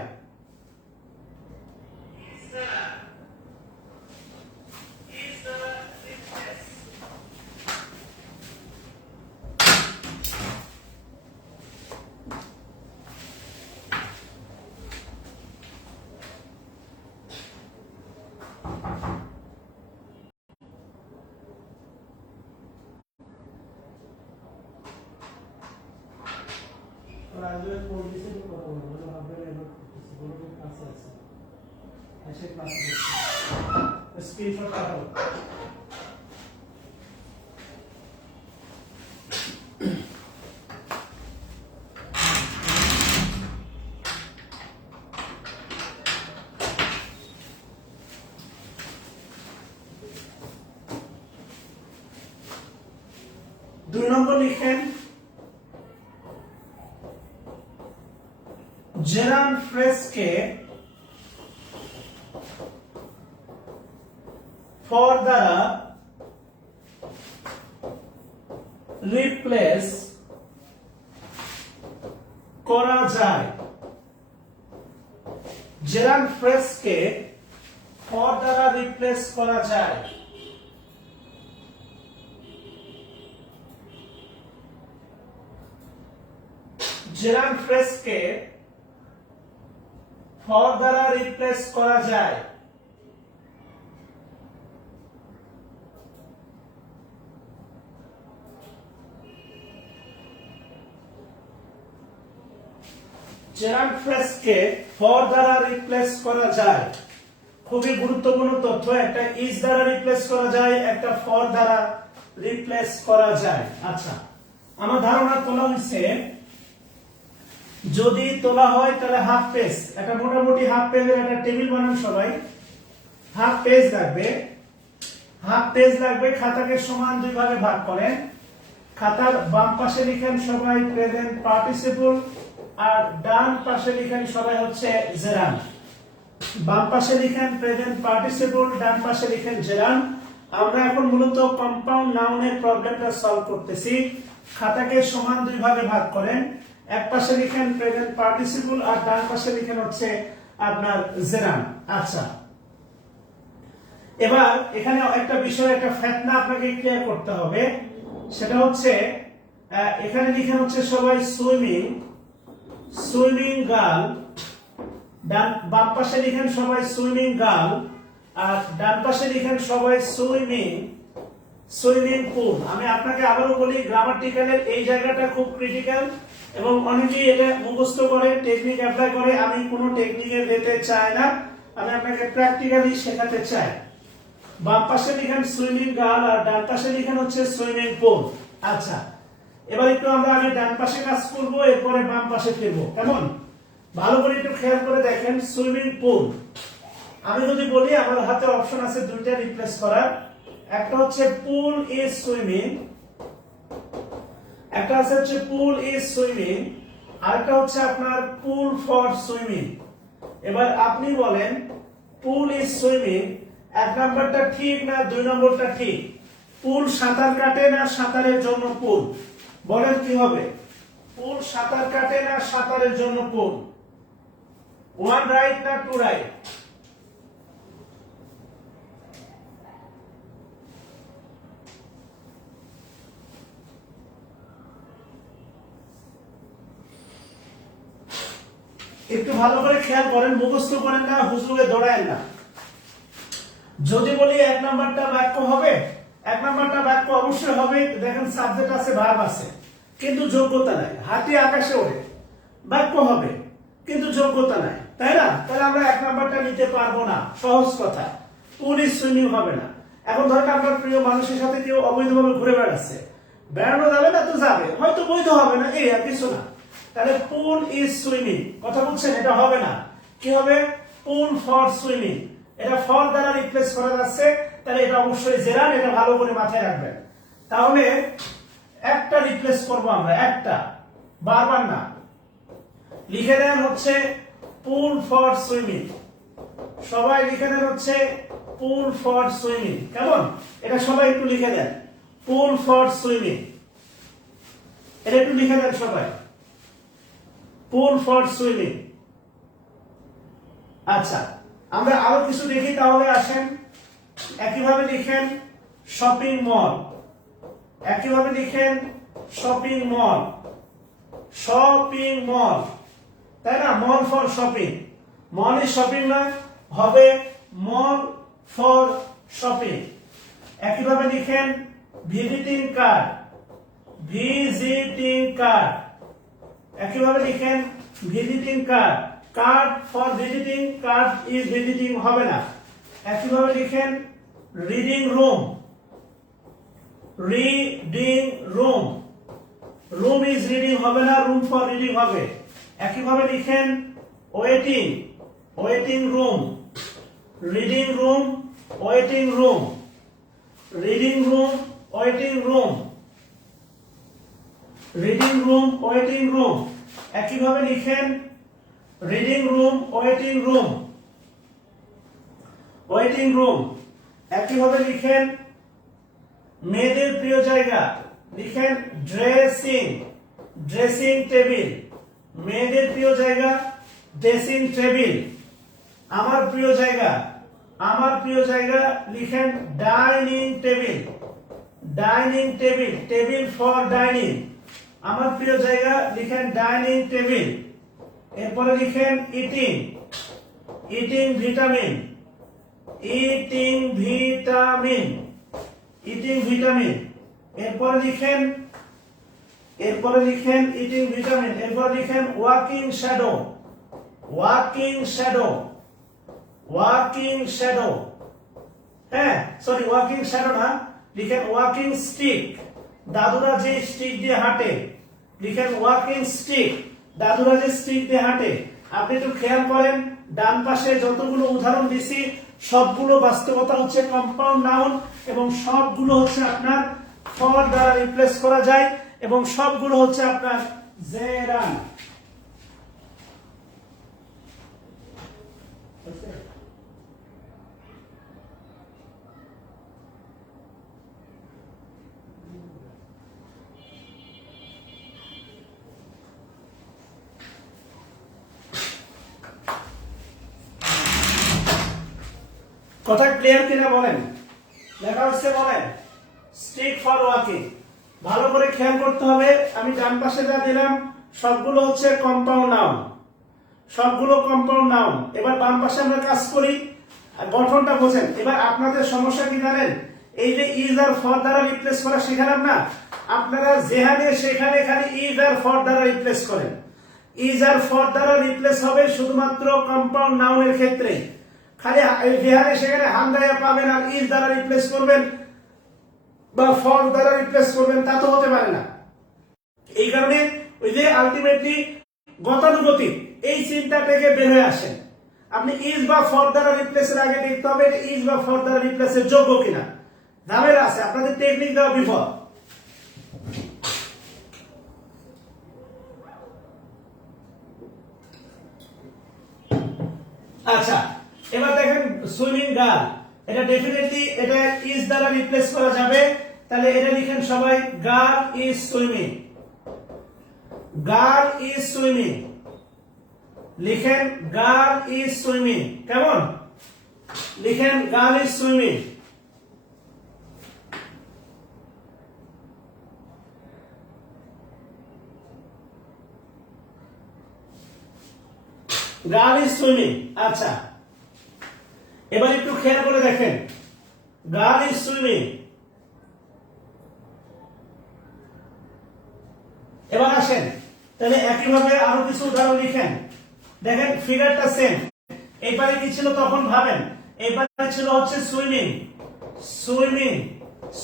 দুই নম্বর লিখেন জেরান ফ্রেজকে ফর দ্বারা রিপ্লেস করা যায়। জেরান ফ্রেজকে ফর দ্বারা রিপ্লেস করা যায়। জেরান ফ্রেজকে ফর দ্বারা রিপ্লেস করা যায়। জেরান ফ্রেজকে ফর দ্বারা রিপ্লেস করা যায়। খুবই গুরুত্বপূর্ণ তথ্য। একটা ইজ দ্বারা রিপ্লেস করা যায়, একটা ফর দ্বারা রিপ্লেস করা যায়। আচ্ছা, আমার ধারণা তোলা হয়েছে, যদি তোলা হয় তাহলে হাফ পেজ, একটা মোটামুটি হাফ পেজের একটা টেবিল বানান সবাই। হাফ পেজ লাগবে, খাতাকে সমান দুই ভাগে ভাগ করেন। খাতার বাম পাশে লিখেন সবাই প্রেজেন্ট পার্টিসিপল, আর ডান পাশে লিখেন সবাই হচ্ছে জেরান। বাম পাশে লিখেন প্রেজেন্ট পার্টিসিপল, ডান পাশে লিখেন জেরান। আমরা এখন মূলত কম্পাউন্ড নাউনের প্রবলেমটা সলভ করতেছি। খাতাকে সমান দুই ভাগে ভাগ করেন, এক পাশে লিখেন প্রেজেন্ট পার্টিসিপল আর ডান পাশে লিখেন হচ্ছে আপনার জেরান। আচ্ছা, এবার এখানে একটা বিষয়, একটা ফ্যাতনা আপনাকে ক্লিয়ার করতে হবে। সেটা হচ্ছে এখানে লিখেন হচ্ছে সবাই সুইমিং গার্ল, বাম পাশে লিখেন সবাই সুইমিং গার্ল, আর ডান পাশে লিখেন সবাই সুইমিং পুল। আমি আপনাকে আবারও বলি, গ্রামাটিক্যালের এই জায়গাটা খুব ক্রিটিক্যাল এবং অনেকেই এটা মুখস্থ করে টেকনিক অ্যাপ্লাই করে। আমি কোনো টেকনিকে যেতে চাই না, আমি আপনাকে প্র্যাকটিক্যালি শেখাতে চাই। বাম পাশে লিখেন সুইমিং গার্ল আর ডান পাশে লিখেন হচ্ছে সুইমিং পুল। আচ্ছা, এবার একটু আমরা আগে ডান পাশে কাজ করব, এরপরে বাম পাশে ফিরবো। কেমন? ভালো করে একটু খেয়াল করে দেখেন। সুইমিং পুল, আমি যদি বলি আমার হাতে অপশন আছে দুইটা রিপ্লেস করার। একটা হচ্ছে পুল ইজ সুইমিং, একটা আছে হচ্ছে পুল ইজ সুইমিং, আর একটা হচ্ছে আপনার পুল ফর সুইমিং। এবার আপনি বলেন পুল ইজ সুইমিং, এক নাম্বারটা ঠিক না দুই নম্বরটা ঠিক? পুল সাঁতার কাটে না সাঁতারের জন্য পুল? বলেন কি হবে? পুল সাঁতার কাটে না সাঁতারের জন্য পুল? ওয়ান রাইট না টু রাইট? একটু ভালো করে খেয়াল করেন, মুখস্থ করেন না, হুজুগে দৌড়ায়েন না। যদি বলি এক নাম্বারটা বাক্য হবে, এক নাম্বারটা বাক্য অবশ্যই হবে। দেখেন সাবজেক্ট আছে, ভার্ব আছে, কিন্তু যোগ্যতা নাই। হাতি আকাশে ওড়ে, বাক্য হবে কিন্তু যোগ্যতা নাই, তাই না? তাহলে আমরা এক নাম্বারটা নিতে পারবো না। সহজ কথা, পুলিশ সুইমিং হবে না। এখন ধরেন আপনার প্রিয় মানুষের সাথে কেউ অবৈধভাবে ঘুরে বেড়াচ্ছে, বেড়ানো যাবে না তো যাবে, হয়তো বৈধ হবে না, এই আর কিছু না। তাহলে পুল ইজ সুইমিং, কথা বলছেন? এটা হবে না, কি হবে? পুল ফর সুইমিং। এটা ফর দ্বারা রিপ্লেস করা যাচ্ছে, তাহলে এটা অবশ্যই জেরান, এটা ভালো করে মাথায় রাখবেন। তাহলে একটা রিপ্লেস করব আমরা, একটা, বারবার না। লিখে দেন হচ্ছে পুল ফর সুইমিং, সবাই লিখে দেন হচ্ছে পুল ফর সুইমিং। কেমন? এটা সবাই একটু লিখে দেন, পুল ফর সুইমিং। এটা একটু লিখে দেন সবাই, পুল ফর সুইমিং। আচ্ছা, আমরা আরো কিছু দেখি তাহলে, আসেন। একইভাবে লিখেন শপিং মল, একইভাবে লিখেন শপিং মল, শপিং মল, তাই না? Mall for shopping, mall is shopping না, হবে মল ফর শপিং। একইভাবে লিখেন ভিজিটিং কার্ড, ভিজিটিং কার্ড, একইভাবে লিখেন visiting card, card for visiting, card is visiting হবে না। একইভাবে লিখেন reading room, reading room, room is reading হবে না, রুম ফর রিডিং হবে। একইভাবে লিখেন waiting, waiting room, reading room, waiting room, reading room, waiting room, reading room, waiting room. একইভাবে লিখেন reading room, waiting room, waiting room. একইভাবে লিখেন মেয়েদের প্রিয় জায়গা, লিখেন ড্রেসিং, ড্রেসিং টেবিল, মেয়েদের প্রিয় জায়গা ড্রেসিং টেবিল। আমার প্রিয় জায়গা, আমার প্রিয় জায়গা, লিখেন dining table, dining table, table for dining. আমার প্রিয় জায়গা লিখেন ডাইনিং টেবিল। এরপরে লিখেন eating, eating vitamin, eating vitamin, eating vitamin. এরপরে লিখেন, এরপরে লিখেন ইটিং ভিটামিন। এরপরে লিখেন walking shadow, walking shadow, walking shadow. হ্যাঁ, সরি, ওয়াকিং শ্যাডো না, লিখেন ওয়াকিং স্টিক, দাদুরা যে স্টিক দিয়ে হাঁটে, লিখেন ওয়াকিং স্টিক, দাদুরা যে স্টিক দিয়ে হাঁটে। আপনি একটু খেয়াল করেন, ডান পাশে যতগুলো উদাহরণ দিছি সবগুলো বাস্তবতা হচ্ছে কম্পাউন্ড নাউন, এবং সবগুলো হচ্ছে আপনার ফর দ্বারা রিপ্লেস করা যায়, এবং সবগুলো হচ্ছে আপনার জেরান। কথা ক্লিয়ার কিনা বলেন? লেখা হচ্ছে বলেন স্টিক ফর ওয়াকিং। ভালো করে খেয়াল করতে হবে, আমি ডান পাশে যা দিলাম সবগুলো হচ্ছে কম্পাউন্ড নাউন, সবগুলো কম্পাউন্ড নাউন। এবার বাম পাশে আমরা কাজ করি, গঠনটা বোঝেন। এবার আপনাদের সমস্যা কি জানেন? এই যে ইজ আর ফর দ্বারা রিপ্লেস করা শেখালাম না, আপনারা যেখানে সেখানে খালি ইজ আর ফর দ্বারা রিপ্লেস করেন। ইজ আর ফর দ্বারা রিপ্লেস হবে শুধুমাত্র কম্পাউন্ড নাউনের ক্ষেত্রে। খালি যেখানে সেখানে হামদায়া পাবেন আর ইজ দ্বারা রিপ্লেস করবেন বা ফর দ্বারা রিপ্লেস করবেন, তা তো হতে পারে না। এই কারণে ওই যে আলটিমেটলি গতানুগতিক এই চিন্তা থেকে বের হয়ে আসেন। আপনি ইজ বা ফর দ্বারা রিপ্লেসের আগে দেখতে হবে ইজ বা ফর দ্বারা রিপ্লেসের যোগ্য কিনা। ঝামেলা আছে, আপনাদের টেকনিক দেওয়া বিপদ। আচ্ছা, এবার দেখেন সুইমিং গার্ল, এটা ডেফিনেটলি এটা ইজ দ্বারা রিপ্লেস করা যাবে, তাহলে এটা লিখেন সবাই girl is swimming, girl is swimming, লিখেন গার্ল ইজ সুইমিং। কেমন? লিখেন girl is swimming. Girl is swimming. আচ্ছা, এবার একটু খেয়াল করে দেখেন গার্ল ইজ সুইমিং। এবার আসেন, তাহলে একইভাবে আরো কিছু উদাহরণ লিখেন। দেখেন ফিগারটা সেম। এইবারে কি ছিল তখন ভাবেন, এইবারে ছিল হচ্ছে swimming, swimming,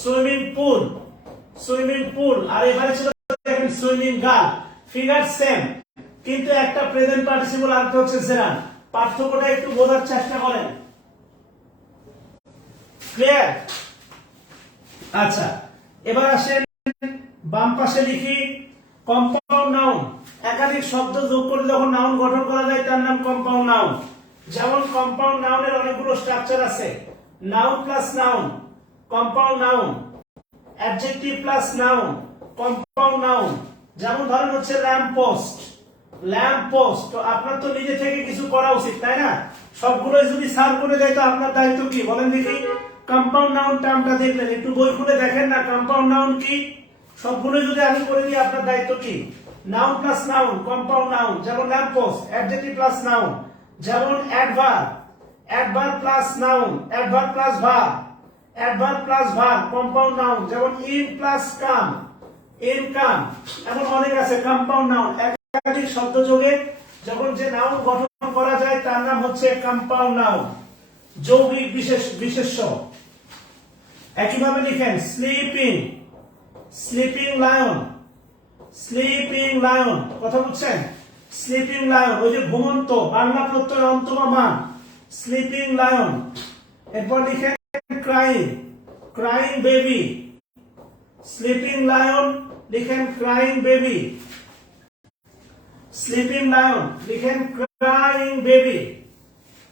swimming pool, swimming pool, আর এবারে ছিল দেখেন সুইমিং গার্ল। ফিগার সেম, কিন্তু একটা প্রেজেন্ট পার্টিসিপল আর একটা হচ্ছে জেরান। পার্থক্যটা একটু বোঝার চেষ্টা করেন। ক্লিয়ার? আচ্ছা, এবার আসেন বাম পাশে লিখি কম্পাউন্ড নাউন। একাধিক শব্দ যোগ করে যখন নাউন গঠন করা যায় তার নাম কম্পাউন্ড নাউন। যেমন কম্পাউন্ড নাউনের অনেকগুলো স্ট্রাকচার আছে। Noun plus noun compound noun, adjective plus noun compound noun. যেমন ধরেন হচ্ছে ল্যাম্প পোস্ট, ল্যাম্প পোস্ট। তো আপনার তো নিজে থেকে কিছু করা উচিত, তাই না? সবগুলোই যদি সার্ভ করে দেয় তো আপনার দায়িত্ব কি বলেন দেখি? কম্পাউন্ড নাউন টার্মটা দেখলেন, একটু বই খুলে দেখেন না কম্পাউন্ড নাউন কি। সবগুলো যদি আমি করে দিই আপনার দায়িত্ব কি? Noun plus noun compound noun, যেমন lamp post. Adjective plus noun, যেমন adverb, adverb plus noun, adverb plus verb, adverb plus verb compound noun, যেমন in plus come, in come. এমন অনেক আছে কম্পাউন্ড নাউন। একাধিক শব্দ যোগে যখন যে নাউন গঠন করা যায় তার নাম হচ্ছে কম্পাউন্ড নাউন, যৌগিক বিশেষ্য। একইভাবে লিখেন sleeping, sleeping lion, sleeping lion. কথা বুঝছেন? স্লিপিং লায়ন, ওই যে ঘুমন্ত, বাংলা প্রত্যয় অন্ত বা মান, স্লিপিং লায়ন। এরপর লিখেন crying, crying baby, sleeping lion লিখেন ক্রাইং বেবি, স্লিপিং লায়ন লিখেন ক্রাইং বেবি,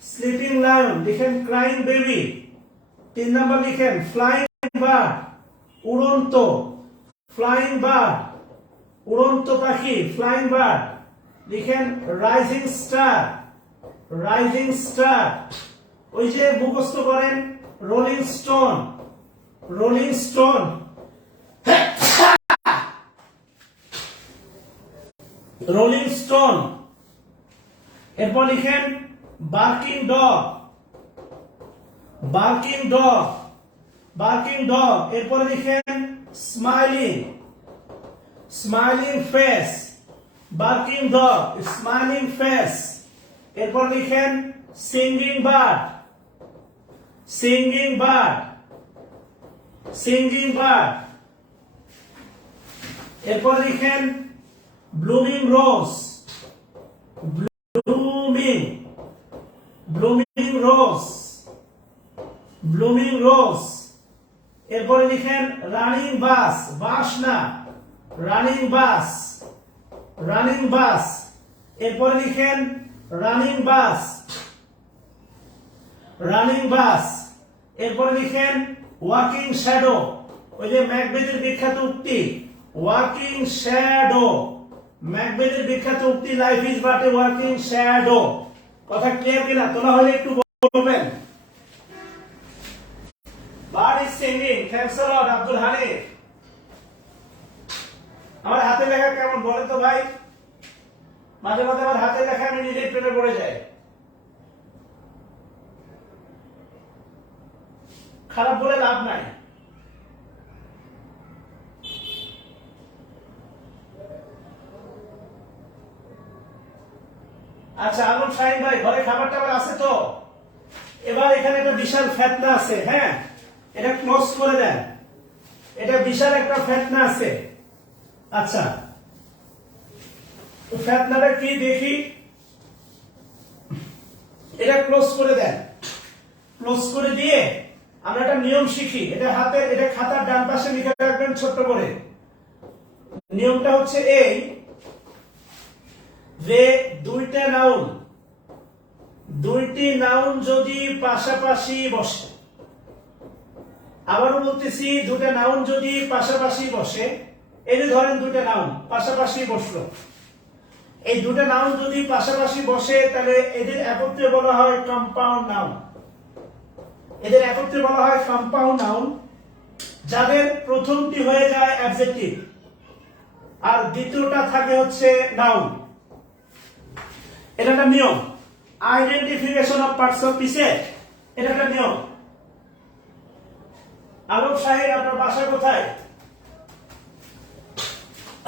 স্লিপিং লায়ন লিখেন ক্রাইং বেবি। 3 নম্বর লিখেন ফ্লাইং বার্ড, উড়ন্ত, ফ্লাইং বার্ড, উড়ন্ত পাখি, ফ্লাইং বার্ড। লিখেন রাইজিং স্টার, রাইজিং স্টার। ওই যে মুখস্থ করেন rolling stone, rolling stone. Rolling stone. এরপর লিখেন barking dog, barking dog, barking dog. এরপর লিখেন smiling, smiling face, barking dog, smiling face. এরপর লিখেন singing bird, singing bird, singing bird. এরপর লিখেন ব্লুমিং রোজ, ব্লুমিং, ব্লুমিং রোজ, ব্লুমিং রোজ। এরপরে লিখেন রানিং বাস, বাস না, রানিং বাস, রানিং বাস। এরপরে লিখেন রানিং বাস, রানিং বাস। এরপরে লিখেন ওয়াকিং শ্যাডো, ওই যে ম্যাকবেথের বিখ্যাত উক্তি ওয়াকিং শ্যাডো, ম্যাকবেথের বিখ্যাত উক্তি life is but a walking shadow. কথা ক্লিয়ার কিনা? তোলা হলে একটু বলবেন। Bird is singing, thanks a lot Abdul Hanif. আমার হাতে লেখা কেমন বলেন তো ভাই? মাঝে মাঝে আমার হাতে লেখা আমি নিজেই প্রেমে পড়ে যাই। খারাপ বলে লাভ নাই। আচ্ছা আলম শাহিন ভাই, ঘরে খাবার টাবার আছে তো? এবার এখানে একটা বিশাল ফেতনা আছে, হ্যাঁ, এটা ক্লোজ করে দেন। এটা বিশাল একটা ফেতনা আছে। আচ্ছা ফেতনাটা কি দেখি, এটা ক্লোজ করে দেন। ক্লোজ করে দিয়ে আমরা একটা নিয়ম শিখি। এটা হাতের, এটা খাতার ডান পাশে লিখে রাখবেন ছোট্ট করে। নিয়মটা হচ্ছে এই যে দুইটা নাউন, দুইটি নাউন যদি পাশাপাশি বসে, আবারও বলতেছি দুটা নাউন যদি পাশাপাশি বসে, এই যে ধরেন দুইটা নাউন পাশাপাশি বসলো, এই দুটা নাউন যদি পাশাপাশি বসে তাহলে এদের একত্রে বলা হয় কম্পাউন্ড নাউন। এদের একত্রে বলা হয় কম্পাউন্ড নাউন, যাদের প্রথমটি হয়ে যায় অ্যাডজেক্টিভ আর দ্বিতীয়টা থাকে হচ্ছে নাউন। এটা একটা নিয়ম, identification of parts of speech. এটা একটা নিয়ম। আরব সাহেব আপনার বাসা কোথায়?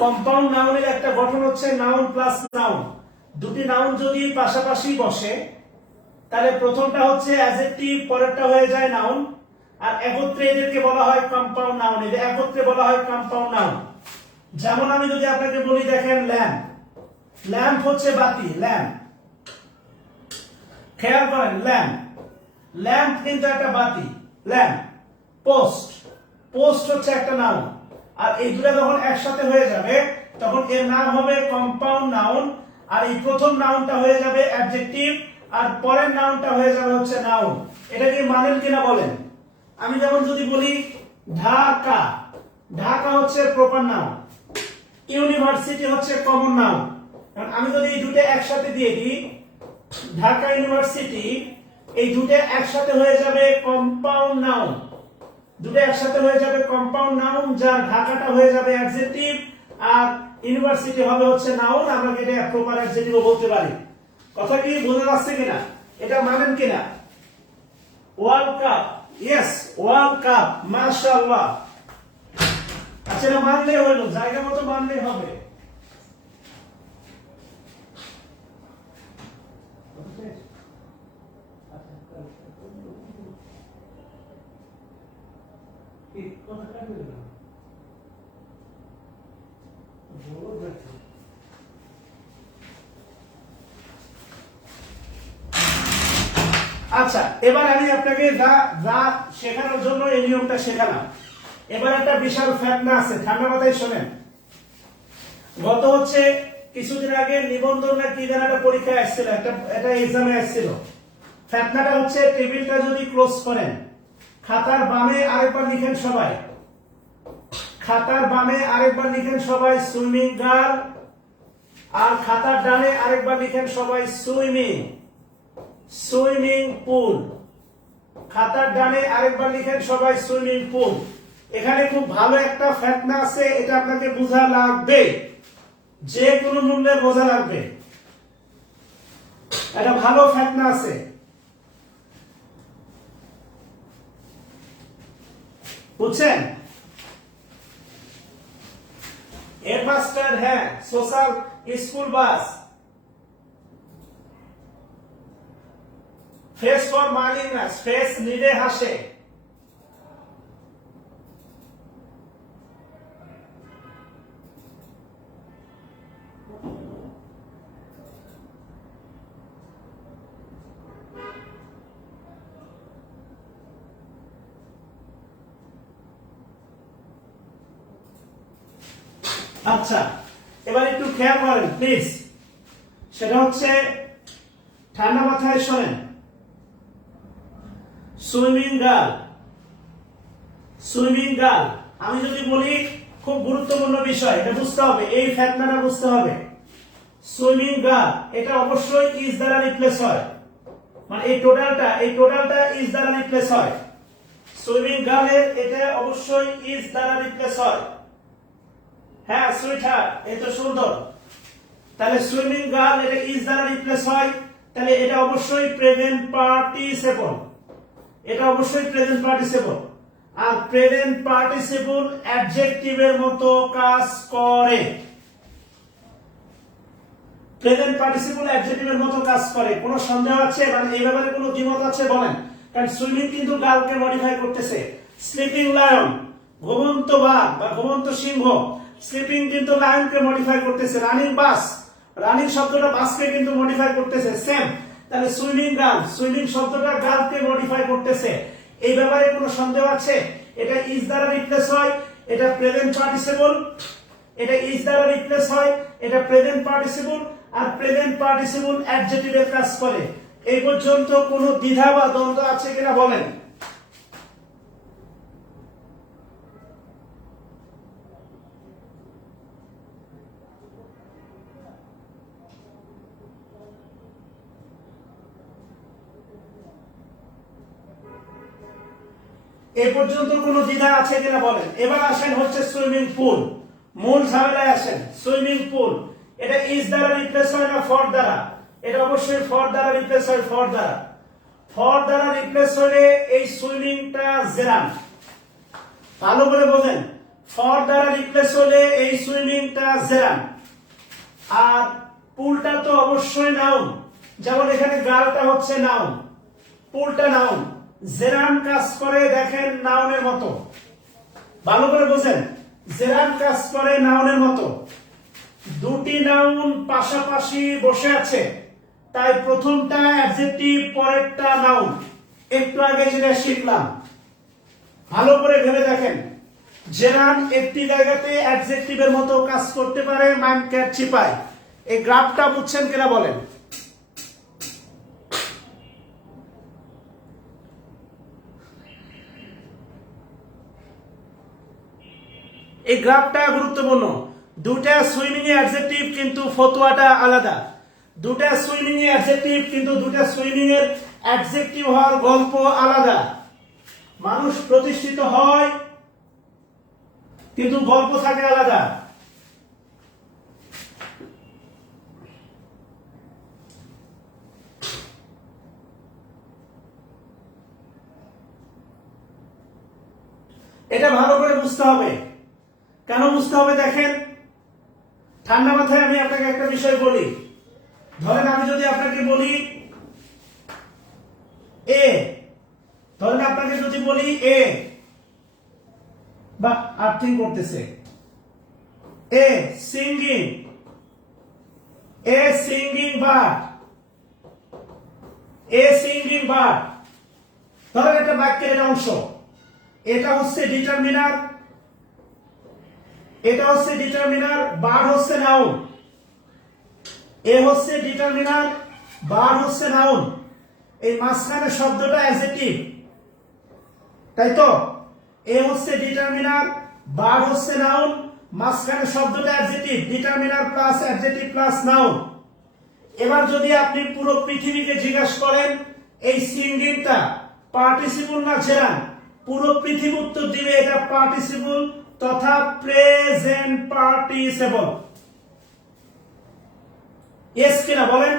কম্পাউন্ড নাউনের একটা গঠন হচ্ছে নাউন প্লাস নাউন। দুটি নাউন যদি পাশাপাশি বসে তাহলে প্রথমটা হচ্ছে অ্যাডজেক্টিভ, পরেরটা হয়ে যায় নাউন, আর একত্রে এদেরকে বলা হয় কম্পাউন্ড নাউন। এদের একত্রে বলা হয় কম্পাউন্ড নাউন। যেমন আমি যদি আপনাকে বলি দেখেন ল্যাম্প, ল্যাম্প হচ্ছে বাতি, ল্যাম্প। খেয়াল করেন, ল্যাম্প, ল্যাম্প কিন্তু একটা বাতি, ল্যাম্প। পোস্ট, পোস্ট হচ্ছে একটা নাউন। আর এই দুটো যখন একসাথে হয়ে যাবে তখন এর নাম হবে কম্পাউন্ড নাউন। আর এই প্রথম নাউনটা হয়ে যাবে অ্যাডজেক্টিভ, আর পরের নাউনটা হয়ে যাবে হচ্ছে নাউন। এটা কি মানেন কিনা বলেন? আমি যেমন যদি বলি ঢাকা, ঢাকা হচ্ছে প্রপার নাউন, ইউনিভার্সিটি হচ্ছে কমন নাউন। কারণ আমি যদি এই দুটো একসাথে দিয়ে দিই, ঢাকা ইউনিভার্সিটি, এই দুটো একসাথে হয়ে যাবে কম্পাউন্ড নাউন। দুটো একসাথে হয়ে যাবে কম্পাউন্ড নাউন, যার ঢাকাটা হয়ে যাবে অ্যাডজেক্টিভ আর ইউনিভার্সিটি হবে হচ্ছে নাউন। আমরা এটা প্রপার অ্যাডজেক্টিভও বলতে পারি। কথা কি বোঝা যাচ্ছে কিনা? এটা মানেন কিনা? World cup, yes, world cup, মাশাআল্লাহ। আচ্ছা, এটা মানলে হলো, জায়গা মতো মানলে হবে। আচ্ছা, এবার আমি আপনাকে যা যা শেখানোর জন্য এই নিয়মটা শেখালাম। এবার একটা বিশাল ফ্যাক্ট আছে, ঠান্ডা মাথায় শোনেন। গত হচ্ছে কিছুদিন আগে নিবন্ধন না কি যেন একটা পরীক্ষায় আসছিল, একটা এক্সামে আসছিল। ফ্যাক্টটা হচ্ছে টেবিলটা যদি ক্লোজ করেন, খাতার বামে আরেকবার লিখেন সবাই, খাতার বামে আরেকবার লিখেন সবাই সুইমিং গার্ল, আর খাতার ডানে আরেকবার লিখেন সবাই সুইমিং, সুইমিং পুল। খাতার ডানে আরেকবার লিখেন সবাই সুইমিং পুল। এখানে খুব ভালো একটা ফ্যাক্ট আছে, এটা আপনাকে বোঝা লাগবে, যে কোনো মূল্যে বোঝা লাগবে। একটা ভালো ফ্যাক্ট আছে, বুঝছেন? এ মাস্টার হ্যাঁ social school bus, face for মালিনাস, ফেস নিডে হাসে। আচ্ছা, এবার একটু খেয়াল করেন প্লিজ। সেটা হচ্ছে ঠান্ডা মাথায় শোনেন। সুইমিং গার্ল, সুইমিং গার্ল, আমি যদি বলি খুব গুরুত্বপূর্ণ বিষয়, এটা বুঝতে হবে, এই ফ্যাক্টটা বুঝতে হবে। সুইমিং গার্ল এটা অবশ্যই ইজ দ্বারা রিপ্লেস হয়, মানে এই টোটালটা ইজ দ্বারা রিপ্লেস হয়। সুইমিং গার্লের এটা অবশ্যই ইজ দ্বারা রিপ্লেস হয়। হ্যাঁ সুইটহার্ট, এই তো সুন্দর। তাহলে সুইমিং গার্ল এটা ইজ দ্বারা রিপ্লেস হয়, তাহলে এটা অবশ্যই প্রেজেন্ট পার্টিসিপল, এটা অবশ্যই প্রেজেন্ট পার্টিসিপল। আর প্রেজেন্ট পার্টিসিপল অ্যাডজেক্টিভের মতো কাজ করে, প্রেজেন্ট পার্টিসিপল অ্যাডজেক্টিভের মতো কাজ করে। কোনো সন্দেহ আছে? মানে এই ব্যাপারে কোনো দ্বিমত আছে বলেন? কারণ সুইমিং কিন্তু গার্লকে মডিফাই করতেছে। স্লিপিং লায়ন, ঘুমন্ত বাঘ বা ঘুমন্ত সিংহ, স্লিপিং কিন্তু লায়নকে মডিফাই করতেছে। রানিং বাস, রানিং শব্দটা বাসকে কিন্তু মডিফাই করতেছে, সেম। তাহলে সুইমিং গার্ল, সুইমিং শব্দটা গার্লকে মডিফাই করতেছে। এই ব্যাপারে কোনো সন্দেহ আছে? এটা ইজ দ্বারা রিপ্লেস হয়, এটা প্রেজেন্ট পার্টিসিপল, এটা ইজ দ্বারা রিপ্লেস হয়, এটা প্রেজেন্ট পার্টিসিপল, আর প্রেজেন্ট পার্টিসিপল অ্যাডজেক্টিভের কাজ করে। এই পর্যন্ত কোনো দ্বিধা বা দ্বন্দ্ব আছে কিনা বলেন? এই পর্যন্ত কোনো দ্বিধা আছে কিনা বলেন? এবার আসেন হচ্ছে সুইমিং পুল, মূল ঝামেলায় আসেন। সুইমিং পুল এটা ইজ দ্বারা রিপ্লেস হয় না ফর দ্বারা? এটা অবশ্যই ফর দ্বারা রিপ্লেস হয়, ফর দ্বারা। ফর দ্বারা রিপ্লেস হলে এই সুইমিংটা জেরাম, ভালো করে বোঝেন। ফর দ্বারা রিপ্লেস হলে এই সুইমিংটা জেরাম। আর পুলটা তো অবশ্যই নাউন, যেমন এখানে গার্লটা হচ্ছে নাউন, পুলটা নাউন। জেরাম কাজ করে দেখেন নাউনের মতো, ভালো করে বোঝেন। জেরাম কাজ করে নাউনের মতো। দুটি নাউন পাশাপাশি বসে আছে, তাই প্রথমটা অ্যাডজেক্টিভ, পরেরটা নাউন। একটু আগে যেটা শিখলাম, ভালো করে ভেবে দেখেন। জেরান একটি জায়গাতে অ্যাডজেক্টিভের মতো কাজ করতে পারে, মাইন্ড ক্যাট চিপায়। এই গ্রাফটা বুঝছেন কিনা বলেন? এই গ্রাফটা গুরুত্বপূর্ণ। দুটা সুইমিং এ অ্যাডজেক্টিভ, কিন্তু ফতোয়াটা আলাদা। দুটা সুইমিং এ অ্যাডজেক্টিভ, কিন্তু দুটা সুইমিং এর অ্যাডজেক্টিভ হওয়ার গল্প আলাদা। মানুষ প্রতিষ্ঠিত হয়, কিন্তু গল্প থাকে আলাদা। এটা ভালো করে বুঝতে হবে। কেন বুঝতে হবে দেখেন, ঠান্ডা মাথায় আমি আপনাকে একটা বিষয় বলি। ধরেন আমি যদি আপনাকে বলি এ, ধরেন আপনাকে যদি বলি এ, বা আর্থিং করতেছে, এ সিঙ্গিং, এ সিঙ্গিং বার্ড, এ সিঙ্গিং বার্ড। ধরেন একটা বাক্যের এটা অংশ, এটা হচ্ছে ডিটারমিনার, এটা হচ্ছে ডিটারমিনার, বার্ড হচ্ছে নাউন। এ হচ্ছে ডিটারমিনার, বার্ড হচ্ছে নাউন। এই মাঝখানে শব্দটা অ্যাডজেক্টিভ, তাই তো? এ হচ্ছে ডিটারমিনার, বার্ড হচ্ছে নাউন, মাঝখানে শব্দটা adjective, determiner plus adjective plus noun. এবার যদি আপনি পুরো পৃথিবীকে জিজ্ঞাসা করেন এই সিঙ্গিংটা পার্টিসিপল না জেরান, পুরো পৃথিবী উত্তর দিবে এটা পার্টিসিপল তথা প্রেজেন্ট পার্টিসিপল। ইয়েস কিনা বলেন?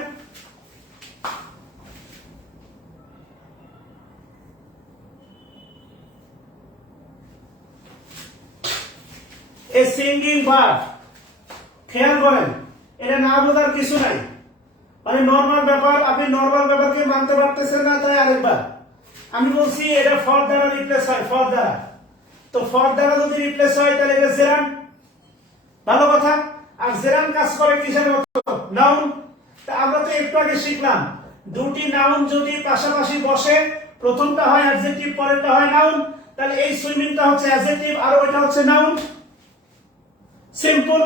এ সিঙ্গিং বার্ড, খেয়াল করেন, এটা না বোঝার কিছু নাই। মানে নর্মাল ব্যাপার, আপনি নর্মাল ব্যাপারকে মানতে পারতেছেন না, তাই আরেকবার আমি বলছি এটা ফর দ্বারা রিপ্লেস হয়, ফর দ্বারা। তো ফর দ্বারা যদি রিপ্লেস হয় তাহলে এটা জেরান, ভালো কথা। আর জেরান কাজ করে কিসের মতো? নাউন। তা আমরা তো একটু আগে শিখলাম, দুটি নাউন যদি পাশাপাশি বসে, প্রথমটা হয় অ্যাডজেক্টিভ, পরেরটা হয় নাউন, তাহলে এই সুইমিংটা হচ্ছে অ্যাডজেক্টিভ আর ওইটা হচ্ছে নাউন। সিম্পল।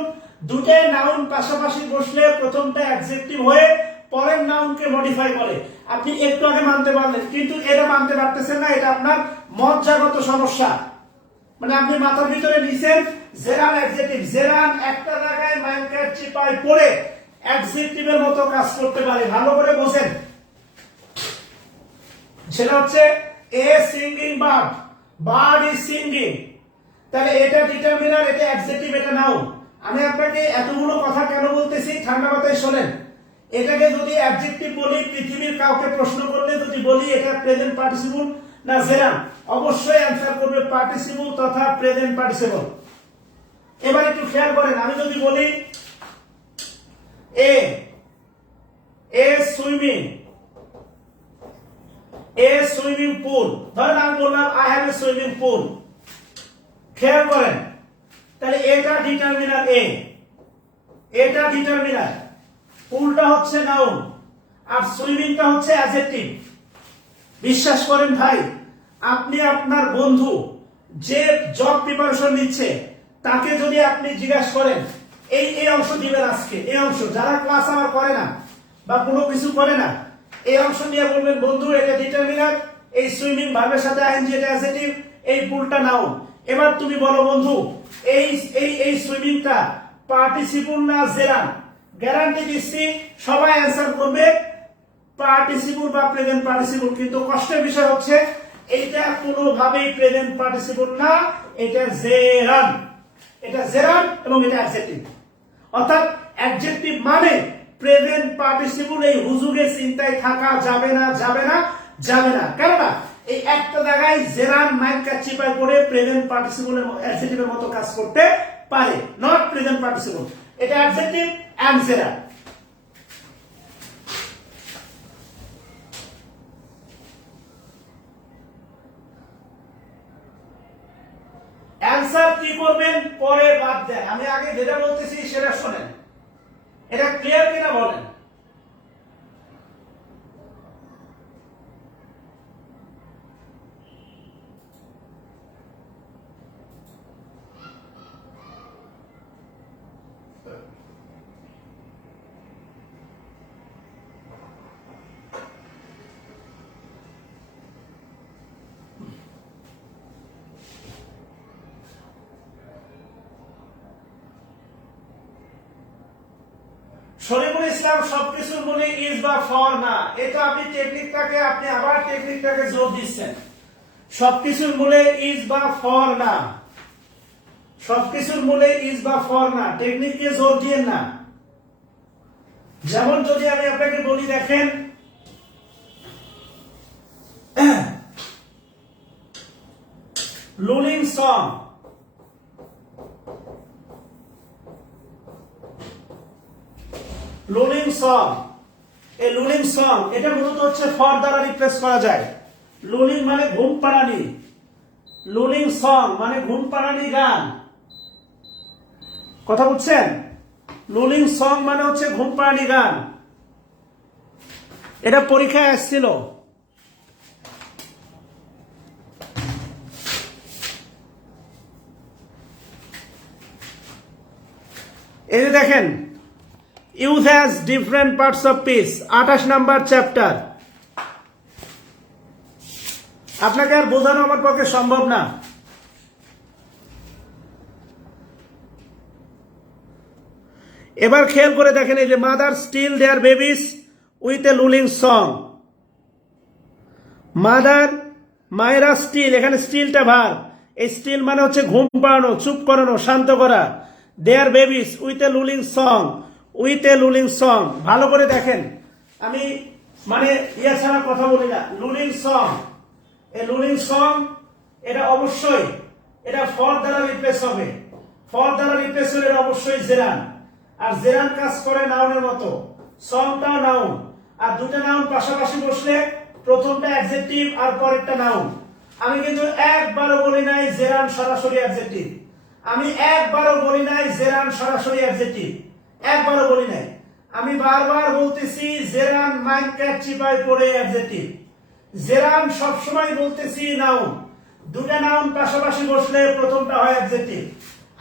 দুটাই নাউন পাশাপাশি বসলে প্রথমটা অ্যাডজেক্টিভ হয়ে পরের নাউনকে মডিফাই করে। আপনি একটু আগে মানতে পারলেন, কিন্তু এটা মানতে পারতেছেন না, এটা আপনার মজ্জাগত সমস্যা। মানে আপনি মাথার ভিতরে নিছেন জেরান অ্যাডজেক্টিভ, জেরান একটা জায়গায় মাইন্ড ক্যাট চিপায় পড়ে অ্যাডজেক্টিভের মতো কাজ করতে পারে। ভালো করে বোঝেন, সেটা হচ্ছে এ singing bird, bird is singing. তাহলে এটা ডিটারমিনার, এটা অ্যাডজেক্টিভ, এটা নাউন। আমি আপনাকে এতগুলো কথা কেন বলতেছি ঠান্ডা মাথায় শোনেন। এটাকে যদি অ্যাডজেক্টিভ বলি, পৃথিবীর কাউকে প্রশ্ন করলে যদি বলি এটা প্রেজেন্ট পার্টিসিপল না জেরান, অবশ্যই অ্যান্সার করবে পার্টিসিপল তথা প্রেজেন্ট পার্টিসিপল। এবার একটু খেয়াল করেন, আমি যদি বলি এ, এ সুইমিং, এ সুইমিং পুল। ধরেন আমি বললাম I have a swimming pool. খেয়াল করেন, তাহলে এটা ডিটারমিনার এ, এটা ডিটারমিনার, পুলটা হচ্ছে নাউন আর সুইমিংটা হচ্ছে অ্যাডজেক্টিভ। বিশ্বাস করেন ভাই, আপনি আপনার বন্ধু যে জব প্রিপারেশন নিচ্ছে তাকে যদি আপনি জিজ্ঞাসা করেন এই এই অংশ দিবেন আজকে, এই অংশ যারা ক্লাস আমার করে না বা কোনো কিছু করে না, এই অংশ নিয়ে বলবেন বন্ধু এটা ডিটারমিনার, এই সুইমিং ভার্বের সাথে আইএনজি এটা অ্যাডজেক্টিভ, এই পুলটা নাউন। এবার তুমি বলো বন্ধু এই এই এই সুইমিংটা পার্টিসিপল না জেরান? গ্যারান্টি দিচ্ছি সবাই অ্যান্সার করবে পার্টিসিপল বা প্রেজেন্ট পার্টিসিপল। কিন্তু কষ্টের বিষয় হচ্ছে এটা কোনোভাবেই প্রেজেন্ট পার্টিসিপল না, এটা জেরান। এটা জেরান এবং এটা অ্যাডজেক্টিভ। অর্থাৎ অ্যাডজেক্টিভ মানে প্রেজেন্ট পার্টিসিপল, এই হুজুগে চিন্তায় থাকা যাবে না, যাবে না, যাবে না। কেননা এই একটা জায়গায় জেরান মাইন্ড ক্যাট চিপায় পড়ে প্রেজেন্ট পার্টিসিপলের অ্যাডজেক্টিভের মতো কাজ করতে পারে, নট প্রেজেন্ট পার্টিসিপল। এটা অ্যাডজেক্টিভ এন্ড জেরান। অ্যান্সার কি করবেন পরে বাদ দেন, আমি আগে যেটা বলতেছি সেটা শোনেন। এটা ক্লিয়ার কিনা বলেন? শরীফুল ইসলাম সবকিছুর মূলে ইজ বা ফর না, এটা আপনি আবার টেকনিকটাকে জোর দিচ্ছেন। সবকিছুর মূলে ইজ বা ফর না, সবকিছুর মূলে ইজ বা ফর না, টেকনিককে জোর দিয়ে না। যেমন যদি আমি আপনাকে বলি, দেখেন লুলিং সং, লুলিং সং, এই লুলিং সং এটা মূলত হচ্ছে ফর দ্বারা রিপ্লেস করা যায়। লুলিং মানে ঘুম পাড়ানি, লুলিং সং মানে ঘুম পাড়ানি গান। কথা বুঝছেন? লুলিং সং মানে হচ্ছে ঘুম পাড়ানি গান। এটা পরীক্ষায় আসছিল। এই যে দেখেন, Youth has different parts of peace, 28 number chapter. আপনাকে আর বোঝানো আমার পক্ষে সম্ভব না। এবার খেয়াল করে দেখেন, এই যে mother still their babies with a lulling song. Mother, মায়েরা স্টিল, এখানে স্টিলটা ভার্ব। এই স্টিল মানে হচ্ছে ঘুম পাড়ানো, চুপ করানো, শান্ত করা। Their babies with a lulling song, with a lulling song. ভালো করে দেখেন, আমি মানে ইয়া ছাড়া কথা বলি না। লুলিং সং, এই লুলিং সং এটা অবশ্যই এটা ফর দ্বারা রিপ্লেস হবে। ফর দ্বারা রিপ্লেস হলে অবশ্যই জেরান, আর জেরান কাজ করে নাউনের মতো। সংটাও নাউন, আর দুটো নাউন পাশাপাশি বসলে প্রথমটা অ্যাডজেক্টিভ আর পরেরটা নাউন। আমি কিন্তু একবারও বলি নাই জেরান সরাসরি অ্যাডজেক্টিভ, আমি একবারও বলি নাই জেরান সরাসরি অ্যাডজেক্টিভ, একবারও বলি নাই। আমি বারবার বলতেছি জেরান মাইন্ড ক্যাট চিপায় পড়ে অ্যাডজেক্টিভ। জেরান সবসময় বলতেছি নাউন, দুটা নাউন পাশাপাশি বসলে প্রথমটা হয় অ্যাডজেক্টিভ।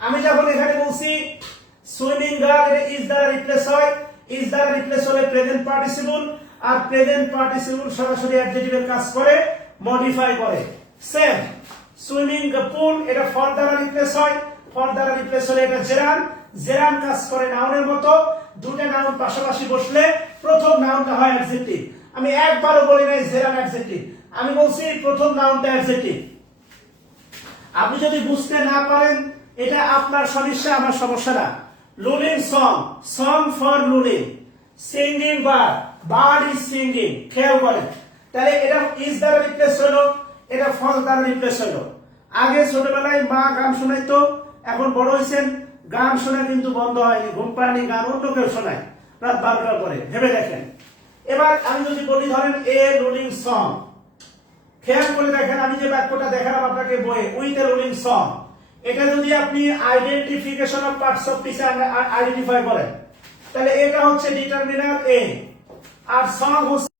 আমি যখন এখানে বলছি সুইমিং গার্ল, এটা ইজ দ্বারা রিপ্লেস হয়। ইজ দ্বারা রিপ্লেস হলে প্রেজেন্ট পার্টিসিপল, আর প্রেজেন্ট পার্টিসিপল সরাসরি অ্যাডজেক্টিভের কাজ করে, মডিফাই করে। সেম সুইমিং পুল, এটা ফর দ্বারা রিপ্লেস হয়। ফর দ্বারা রিপ্লেস হলে এটা জেরান, জেরান কাজ করে নাউনের মতো। দুটো নাউন পাশাপাশি বসলে প্রথম নাউনটা হয় অ্যাডজেক্টিভ। আমি একবারও বলি নাই জেরান অ্যাডজেক্টিভ, আমি বলছি প্রথম নাউনটা অ্যাডজেক্টিভ। আপনি যদি বুঝতে না পারেন, এটা আপনার সমস্যা, আমার সমস্যা না। Lulling song, song for lulling. Singing bird, bird is singing. খেয়াল করেন, তাহলে এটা ইজ দ্বারা রিপ্লেস হলো, এটা ফর দ্বারা রিপ্লেস হলো। আগে ছোটবেলায় মা গান শোনাইতো, এখন বড় হয়েছেন গান শোনা কিন্তু বন্ধ হয়নি। ঘুম পাড়ানি গান অন্য কেউ শোনায় রাত 12টার পরে, ভেবে দেখেন। এবার আমি যদি বলি ধরেন এ রুলিং সং, খেয়াল করে দেখেন, আমি যে বাক্যটা দেখালাম আপনাকে বইয়ে, উইথ এ রুলিং সং, এটা যদি আপনি identification of parts of speech identify করেন, তাহলে এটা হচ্ছে ডিটারমিনার এ, আর সং হচ্ছে।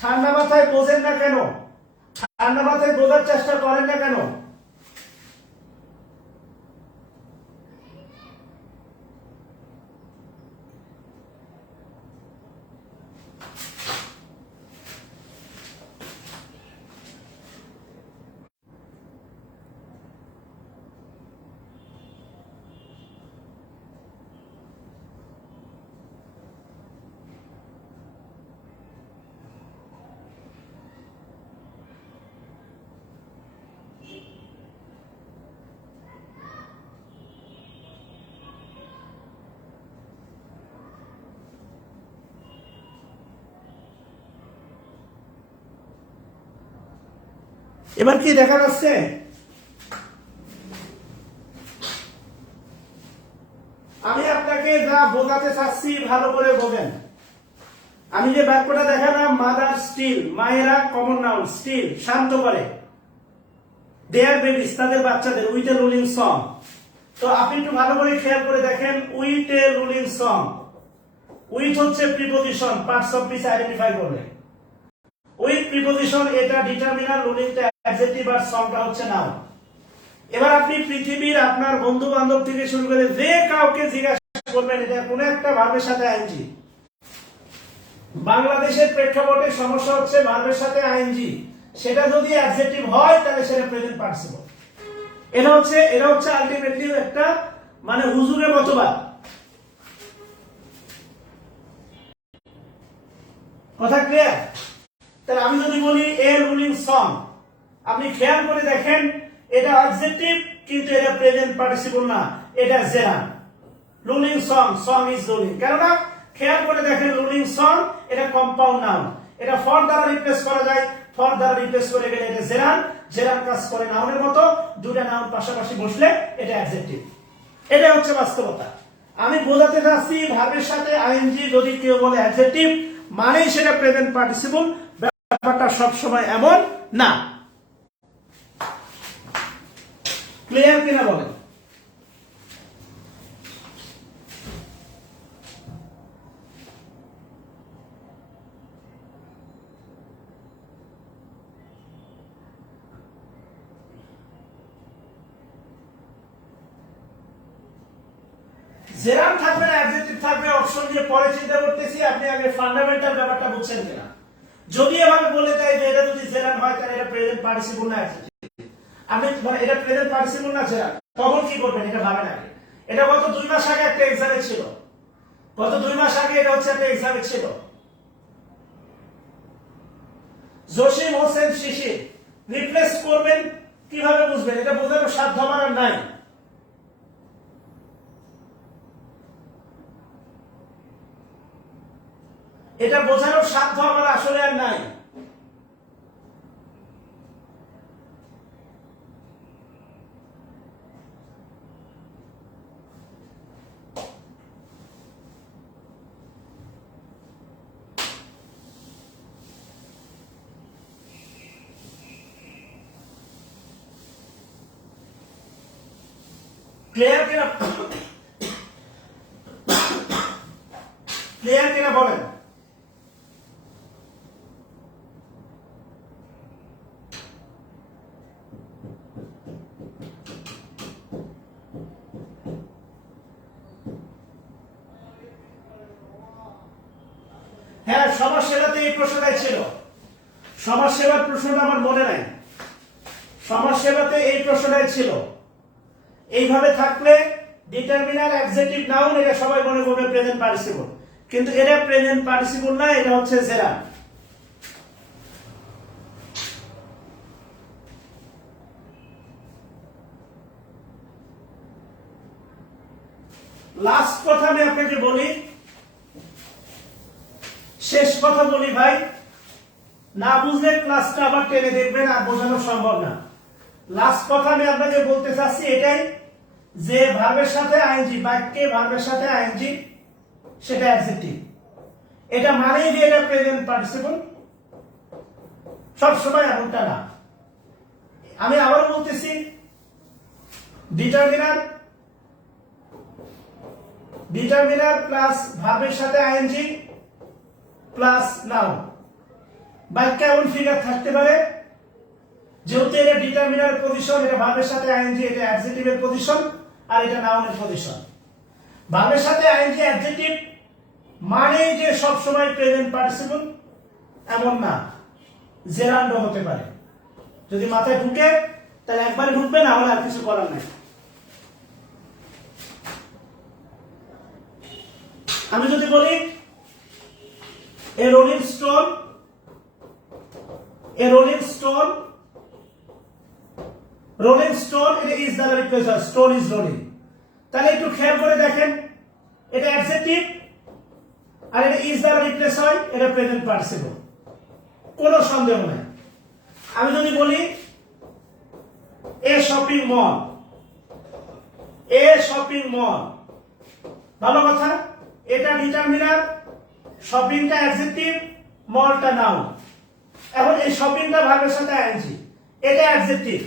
ঠান্ডা মাথায় বোঝেন না কেন? ঠান্ডা মাথায় বোঝার চেষ্টা করেন না কেন? এবার কি দেখা যাচ্ছে? আমি আপনাকে যা বোঝাতে চাচ্ছি ভালো করে বোঝেন। আমি যে বাক্যটা দেখালাম, মাদার স্টিল, মায়েরা কমন নাউন, স্টিল শান্ত করে, দেয়ার বেবিস তাদের বাচ্চাদের, উইথ এ রুলিং সং। তো আপনি একটু ভালো করে খেয়াল করে দেখেন, with a ruling song, with হচ্ছে preposition, parts of speech identify করবে। উইথ প্রিপজিশন এটা ডিটারমিনার, রুলিংটা অ্যাডজেক্টিভ আর সংটা হচ্ছে নাউন। এবার আপনি পৃথিবীর আপনার বন্ধু বান্ধব থেকে শুরু করে যে কাউকে জিজ্ঞাসা করবেন এটা কোন একটা ভার্বের সাথে আইএনজি। বাংলাদেশের প্রেক্ষাপটে সমস্যা হচ্ছে ভার্বের সাথে আইএনজি, সেটা যদি অ্যাডজেক্টিভ হয় তাহলে সেটা প্রেজেন্ট পার্টিসিপল। এটা হচ্ছে আলটিমেটলি একটা মানে হুজুরের মতবাদ। কথা ক্লিয়ার? তাহলে আমি যদি বলি এ রুলিং সং, আপনি খেয়াল করে দেখেন এটা অ্যাডজেক্টিভ কিন্তু এটা প্রেজেন্ট পার্টিসিপল না, এটা gerund. Ruling song, song is ruling. কেননা খেয়াল করে দেখেন রুলিং সং এটা কম্পাউন্ড নাউন, এটা ফর দ্বারা রিপ্লেস করা যায়, ফর দ্বারা রিপ্লেস করে গেলে এটা জেরান, জেরান কাজ করে নাউনের মতো, দুটা নাউন পাশাপাশি বসলে এটা অ্যাডজেক্টিভ। এটা হচ্ছে বাস্তবতা। আমি বোঝাতে চাচ্ছি ভার্বের সাথে আইএনজি যদি কেউ বলে অ্যাডজেক্টিভ মানেই সেটা প্রেজেন্ট পার্টিসিপল, ব্যাপারটা সব সময় এমন না। ক্লিয়ার কিনা বলেন? জেরান থাকবে না অ্যাডজেক্টিভ থাকবে, অপশন দিয়ে পরে চিন্তা করতেছি। আপনি আগে ফান্ডামেন্টাল ব্যাপারটা বুঝছেন কিনা? যদি এভাবে বলে দেয় যে এটা যদি জেরান হয় তাহলে এটা প্রেজেন্ট পার্টিসিপল না অ্যাডজেক্টিভ, আপনি মানে এটা প্রেজেন্ট পার্টিসিপল না জেরান, তখন কি করবেন এটা ভাবেন আগে। এটা গত 2 মাস আগে একটা এক্সামে ছিল, গত 2 মাস আগে এটা হচ্ছে একটা এক্সামে ছিল। জসিম হোসেন শিশির রিপ্লেস করবেন কিভাবে বুঝবেন? এটা বোঝানোর সাধ্য আমার আর নাই। এটা বোঝানোর সাধ্য আমার আসলে আর নাই। ক্লিয়ার কিনা? ক্লিয়ার কিনা বলেন? হ্যাঁ, সমাজসেবাতে এই প্রশ্নটাই ছিল। সমাজসেবার প্রশ্নটা আমার মনে নাই। সমাজসেবাতে এই প্রশ্নটাই ছিল। এইভাবে থাকলে ডিটারমিনার অ্যাডজেক্টিভ নাউন এটা সবাই মনে করবে প্রেজেন্ট পার্টিসিপল, কিন্তু এটা প্রেজেন্ট পার্টিসিপল না, এটা হচ্ছে জেরান। লাস্ট কথা আমি আপনাকে বলি, শেষ কথা বলি ভাই, না বুঝলে ক্লাসটা আবার টেনে দেখবেন, আর বোঝানো সম্ভব না। লাস্ট কথা আমি আপনাকে বলতে চাচ্ছি এটাই যে ভার্বের সাথে আইএনজি, বাক্যে ভার্বের সাথে আইএনজি সেটা অ্যাডজেক্টিভ, এটা মানেই যে এটা প্রেজেন্ট পার্টিসিপল, সব সময় এমনটা না। আমি আবার বলতেছি ডিটারমিনার প্লাস ভার্বের সাথে আইএনজি প্লাস নাউন, বাক্যে এমন ফিগার থাকতে পারে যেহেতু এটা ডিটারমিনার পজিশন, এটা ভার্বের সাথে আইএনজি, এটা অ্যাডজেক্টিভের পজিশন, আর এটা নাউনের পজিশন। ভার্বের সাথে আইএনজি অ্যাডজেক্টিভ মানে যে সব সময় প্রেজেন্ট পার্টিসিপল এমন না, জেরান্ড হতে পারে। যদি মাথায় ঢুকে তাহলে একবারে ঢুকবে, না হলে আর কিছু করার নাই। আমি যদি বলি a rolling stone, a rolling stone, rolling stone এটা ইজ দ্বারা রিপ্লেস হয়, স্টোন ইজ রোলিং। তাহলে একটু খেয়াল করে দেখেন, এটা অ্যাডজেক্টিভ আর এটা ইজ দ্বারা রিপ্লেস হয়, এটা প্রেজেন্ট পার্টিসিপল, কোনো সন্দেহ নাই। আমি যদি বলি এ শপিং মল, এ শপিং মল, ভালো কথা, এটা ডিটারমিনার, শপিংটা অ্যাডজেক্টিভ, মলটা নাউন। এখন এই শপিংটা ভার্বের সাথে আইএনজি, এটা অ্যাডজেক্টিভ,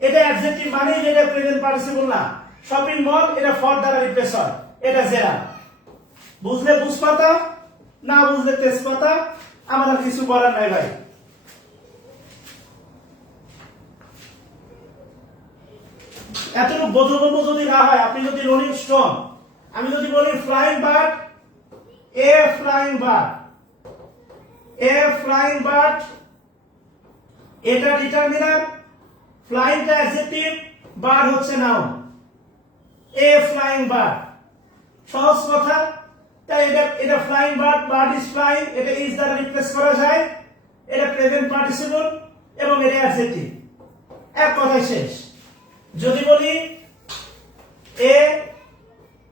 এটা অ্যাডজেক্টিভ মানেই এটা প্রেজেন্ট পার্টিসিপল না। শপিং মল এটা ফর দ্বারা রিপ্লেস হয়, এটা জেরান। বুঝলে বুঝপাতা, না বুঝলে তেজপাতা, আমার আর কিছু করার নাই ভাই। এতটুকু বোধগম্য যদি না হয়, আপনি যদি রোলিং স্টোন, আমি যদি বলি ফ্লাইং বার্ড, এ ফ্লাইং বার্ড, এ ফ্লাইং বার্ড, এটা ডিটারমিনার, ফ্লাইংটা অ্যাডজেক্টিভ, বার্ড হচ্ছে নাউন। এ ফ্লাইং বার্ড, সহজ কথা। তাই এটা flying bird, bird is flying, এটা ইজ দ্বারা রিপ্লেস করা যায়, এটা প্রেজেন্ট পার্টিসিপল এবং এটা অ্যাডজেক্টিভ, এক কথায় শেষ। যদি বলি a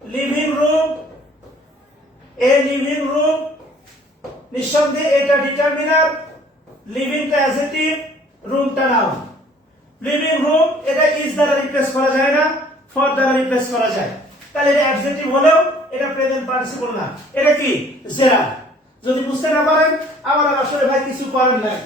living room, a living room, নিঃসন্দেহে এটা ডিটারমিনার, লিভিংটা অ্যাডজেক্টিভ, রুমটা নাউন। লিভিং রুম এটা ইজ দ্বারা রিপ্লেস করা যায় না, ফর দ্বারা রিপ্লেস করা যায়, তাহলে এটা অ্যাডজেক্টিভ হলেও এটা প্রেজেন্ট পার্টিসিপল না, এটা কি জেরার। যদি বুঝতে না পারেন, আমার আর আসলে ভাই কিছু করার নাই।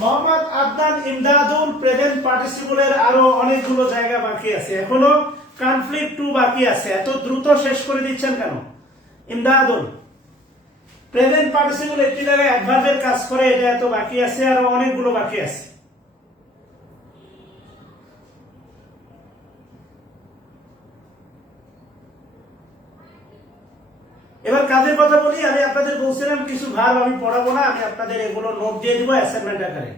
মোহাম্মদ আদনান ইমদাদুল, প্রেজেন্ট পার্টিসিপলের আরো অনেকগুলো জায়গা বাকি আছে, এখনো কনফ্লিক্ট টু বাকি আছে। এত দ্রুত শেষ করে দিচ্ছেন কেন? ইমদাদুল, প্রেজেন্ট পার্টিসিপল একটি জায়গায় অ্যাডভার্বের কাজ করে, এটা এত বাকি আছে, আরো অনেকগুলো বাকি আছে। এবার কাজের কথা বলি। আমি আপনাদের বলছিলাম কিছু ভার্ব আমি পড়াবো না, আমি আপনাদের এগুলো নোট দিয়ে দিব অ্যাসাইনমেন্ট আকারে।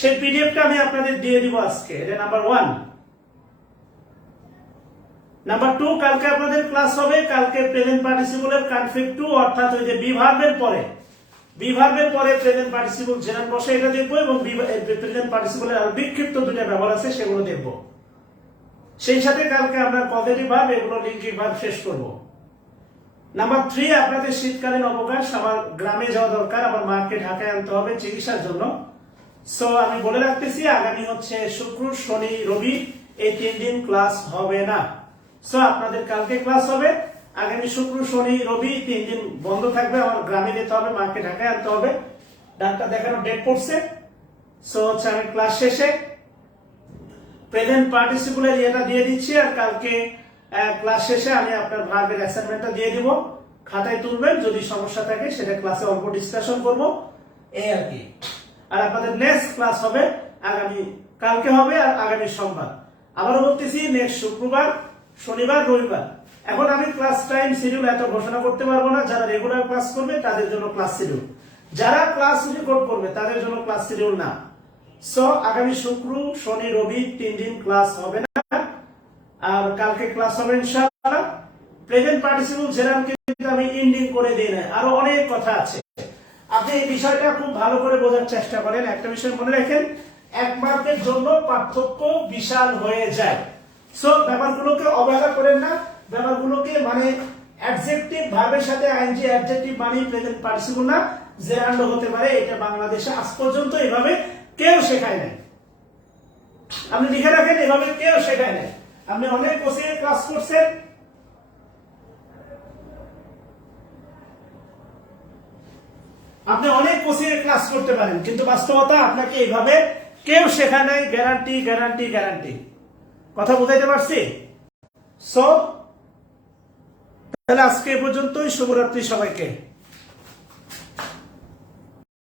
সেই পিডিএফটা আমি আপনাদের দিয়ে দিব আজকে। এটা নাম্বার 1। নাম্বার 2, কালকে আপনাদের ক্লাস হবে। কালকে প্রেজেন্ট পার্টিসিপলের কনফ্লিক্ট টু, অর্থাৎ ওই যে বি ভার্বের পরে, বি ভার্বের পরে প্রেজেন্ট পার্টিসিপল জেনারেল বসে, এটা দেখবো। এবং প্রেজেন্ট পার্টিসিপলের আরো বিক্ষিপ্ত দুটো ব্যবহার আছে, সেগুলো দেখবো। সেই সাথে কালকে আমরা পজিটিভ ভার্ব, এগুলো লিঙ্কিং ভার্ব শেষ করব। নাম্বার 3, আপনাদের শীতকালীন অবকাশ, আমার গ্রামে যাওয়া দরকার, আমার মাকে ঢাকায় আনতে হবে চিকিৎসার জন্য। সো আমি বলে রাখতেছি, আগামী হচ্ছে শুক্র, শনি, রবি, এই 3 দিন ক্লাস হবে না। সো আপনাদের কালকে ক্লাস হবে, আগামী শুক্র, শনি, রবি 3 দিন বন্ধ থাকবে। আমার গ্রামে যেতে হবে, মাকে ঢাকায় আনতে হবে, ডাক্তার দেখানোর ডেট পড়ছে। সো হচ্ছে আমি ক্লাস শেষে প্রেজেন্ট পার্টিসিপলের ইয়েটা দিয়ে দিচ্ছি, আর কালকে ক্লাস শেষে আমি আপনার ভার্বের অ্যাসাইনমেন্টটা দিয়ে দিব, খাতায় তুলবেন। যদি সমস্যা থাকে সেটা ক্লাসে অল্প ডিসকাশন করব, এই আর কি। আর আপনাদের নেক্সট ক্লাস হবে আগামী কালকে হবে, আর আগামী সোমবার। আবারও বলতেছি, নেক্সট শুক্রবার, শনিবার, রবিবার। এখন আমি ক্লাস টাইম শিডিউল এত ঘোষণা করতে পারবো না। যারা রেগুলার ক্লাস করবে তাদের জন্য ক্লাস শিডিউল, যারা ক্লাস রেকর্ড করবে তাদের জন্য ক্লাস শিডিউল না। সো আগামী শুক্র, শনি, রবি 3 দিন ক্লাস হবে না, আর কালকে ক্লাস হবে ইনশাআল্লাহ। প্রেজেন্ট পার্টিসিপল জেরামকে আমি ইন্ডিং করে দিই না, আরো অনেক কথা আছে। আপনি এই বিষয়টা খুব ভালো করে বোঝার চেষ্টা করেন। একটা বিষয় মনে রাখেন, এক মার্কের জন্য পার্থক্য বিশাল হয়ে যায়। সো ব্যাপারগুলোকে অবহেলা করেন না, ব্যাপারগুলোকে মানে অ্যাডজেক্টিভ ভার্বের সাথে আইএনজি অ্যাডজেক্টিভ মানে প্রেজেন্ট পার্টিসিপল না, জেরান্ড হতে পারে। এটা বাংলাদেশে আজ পর্যন্ত এভাবে কেউ শেখায় নাই। আপনি লিখে রাখেন, এভাবে কেউ শেখায় নাই। আপনি অনেক কোচিং ক্লাস করছেন, আপনি অনেক কোচিং ক্লাস করতে পারেন, কিন্তু বাস্তবতা আপনাকে এইভাবে কেউ শেখায় নাই। Guarantee, guarantee, guarantee. কথা বুঝাইতে পারছি? সো তাহলে আজকে এ পর্যন্তই। শুভরাত্রি সবাইকে।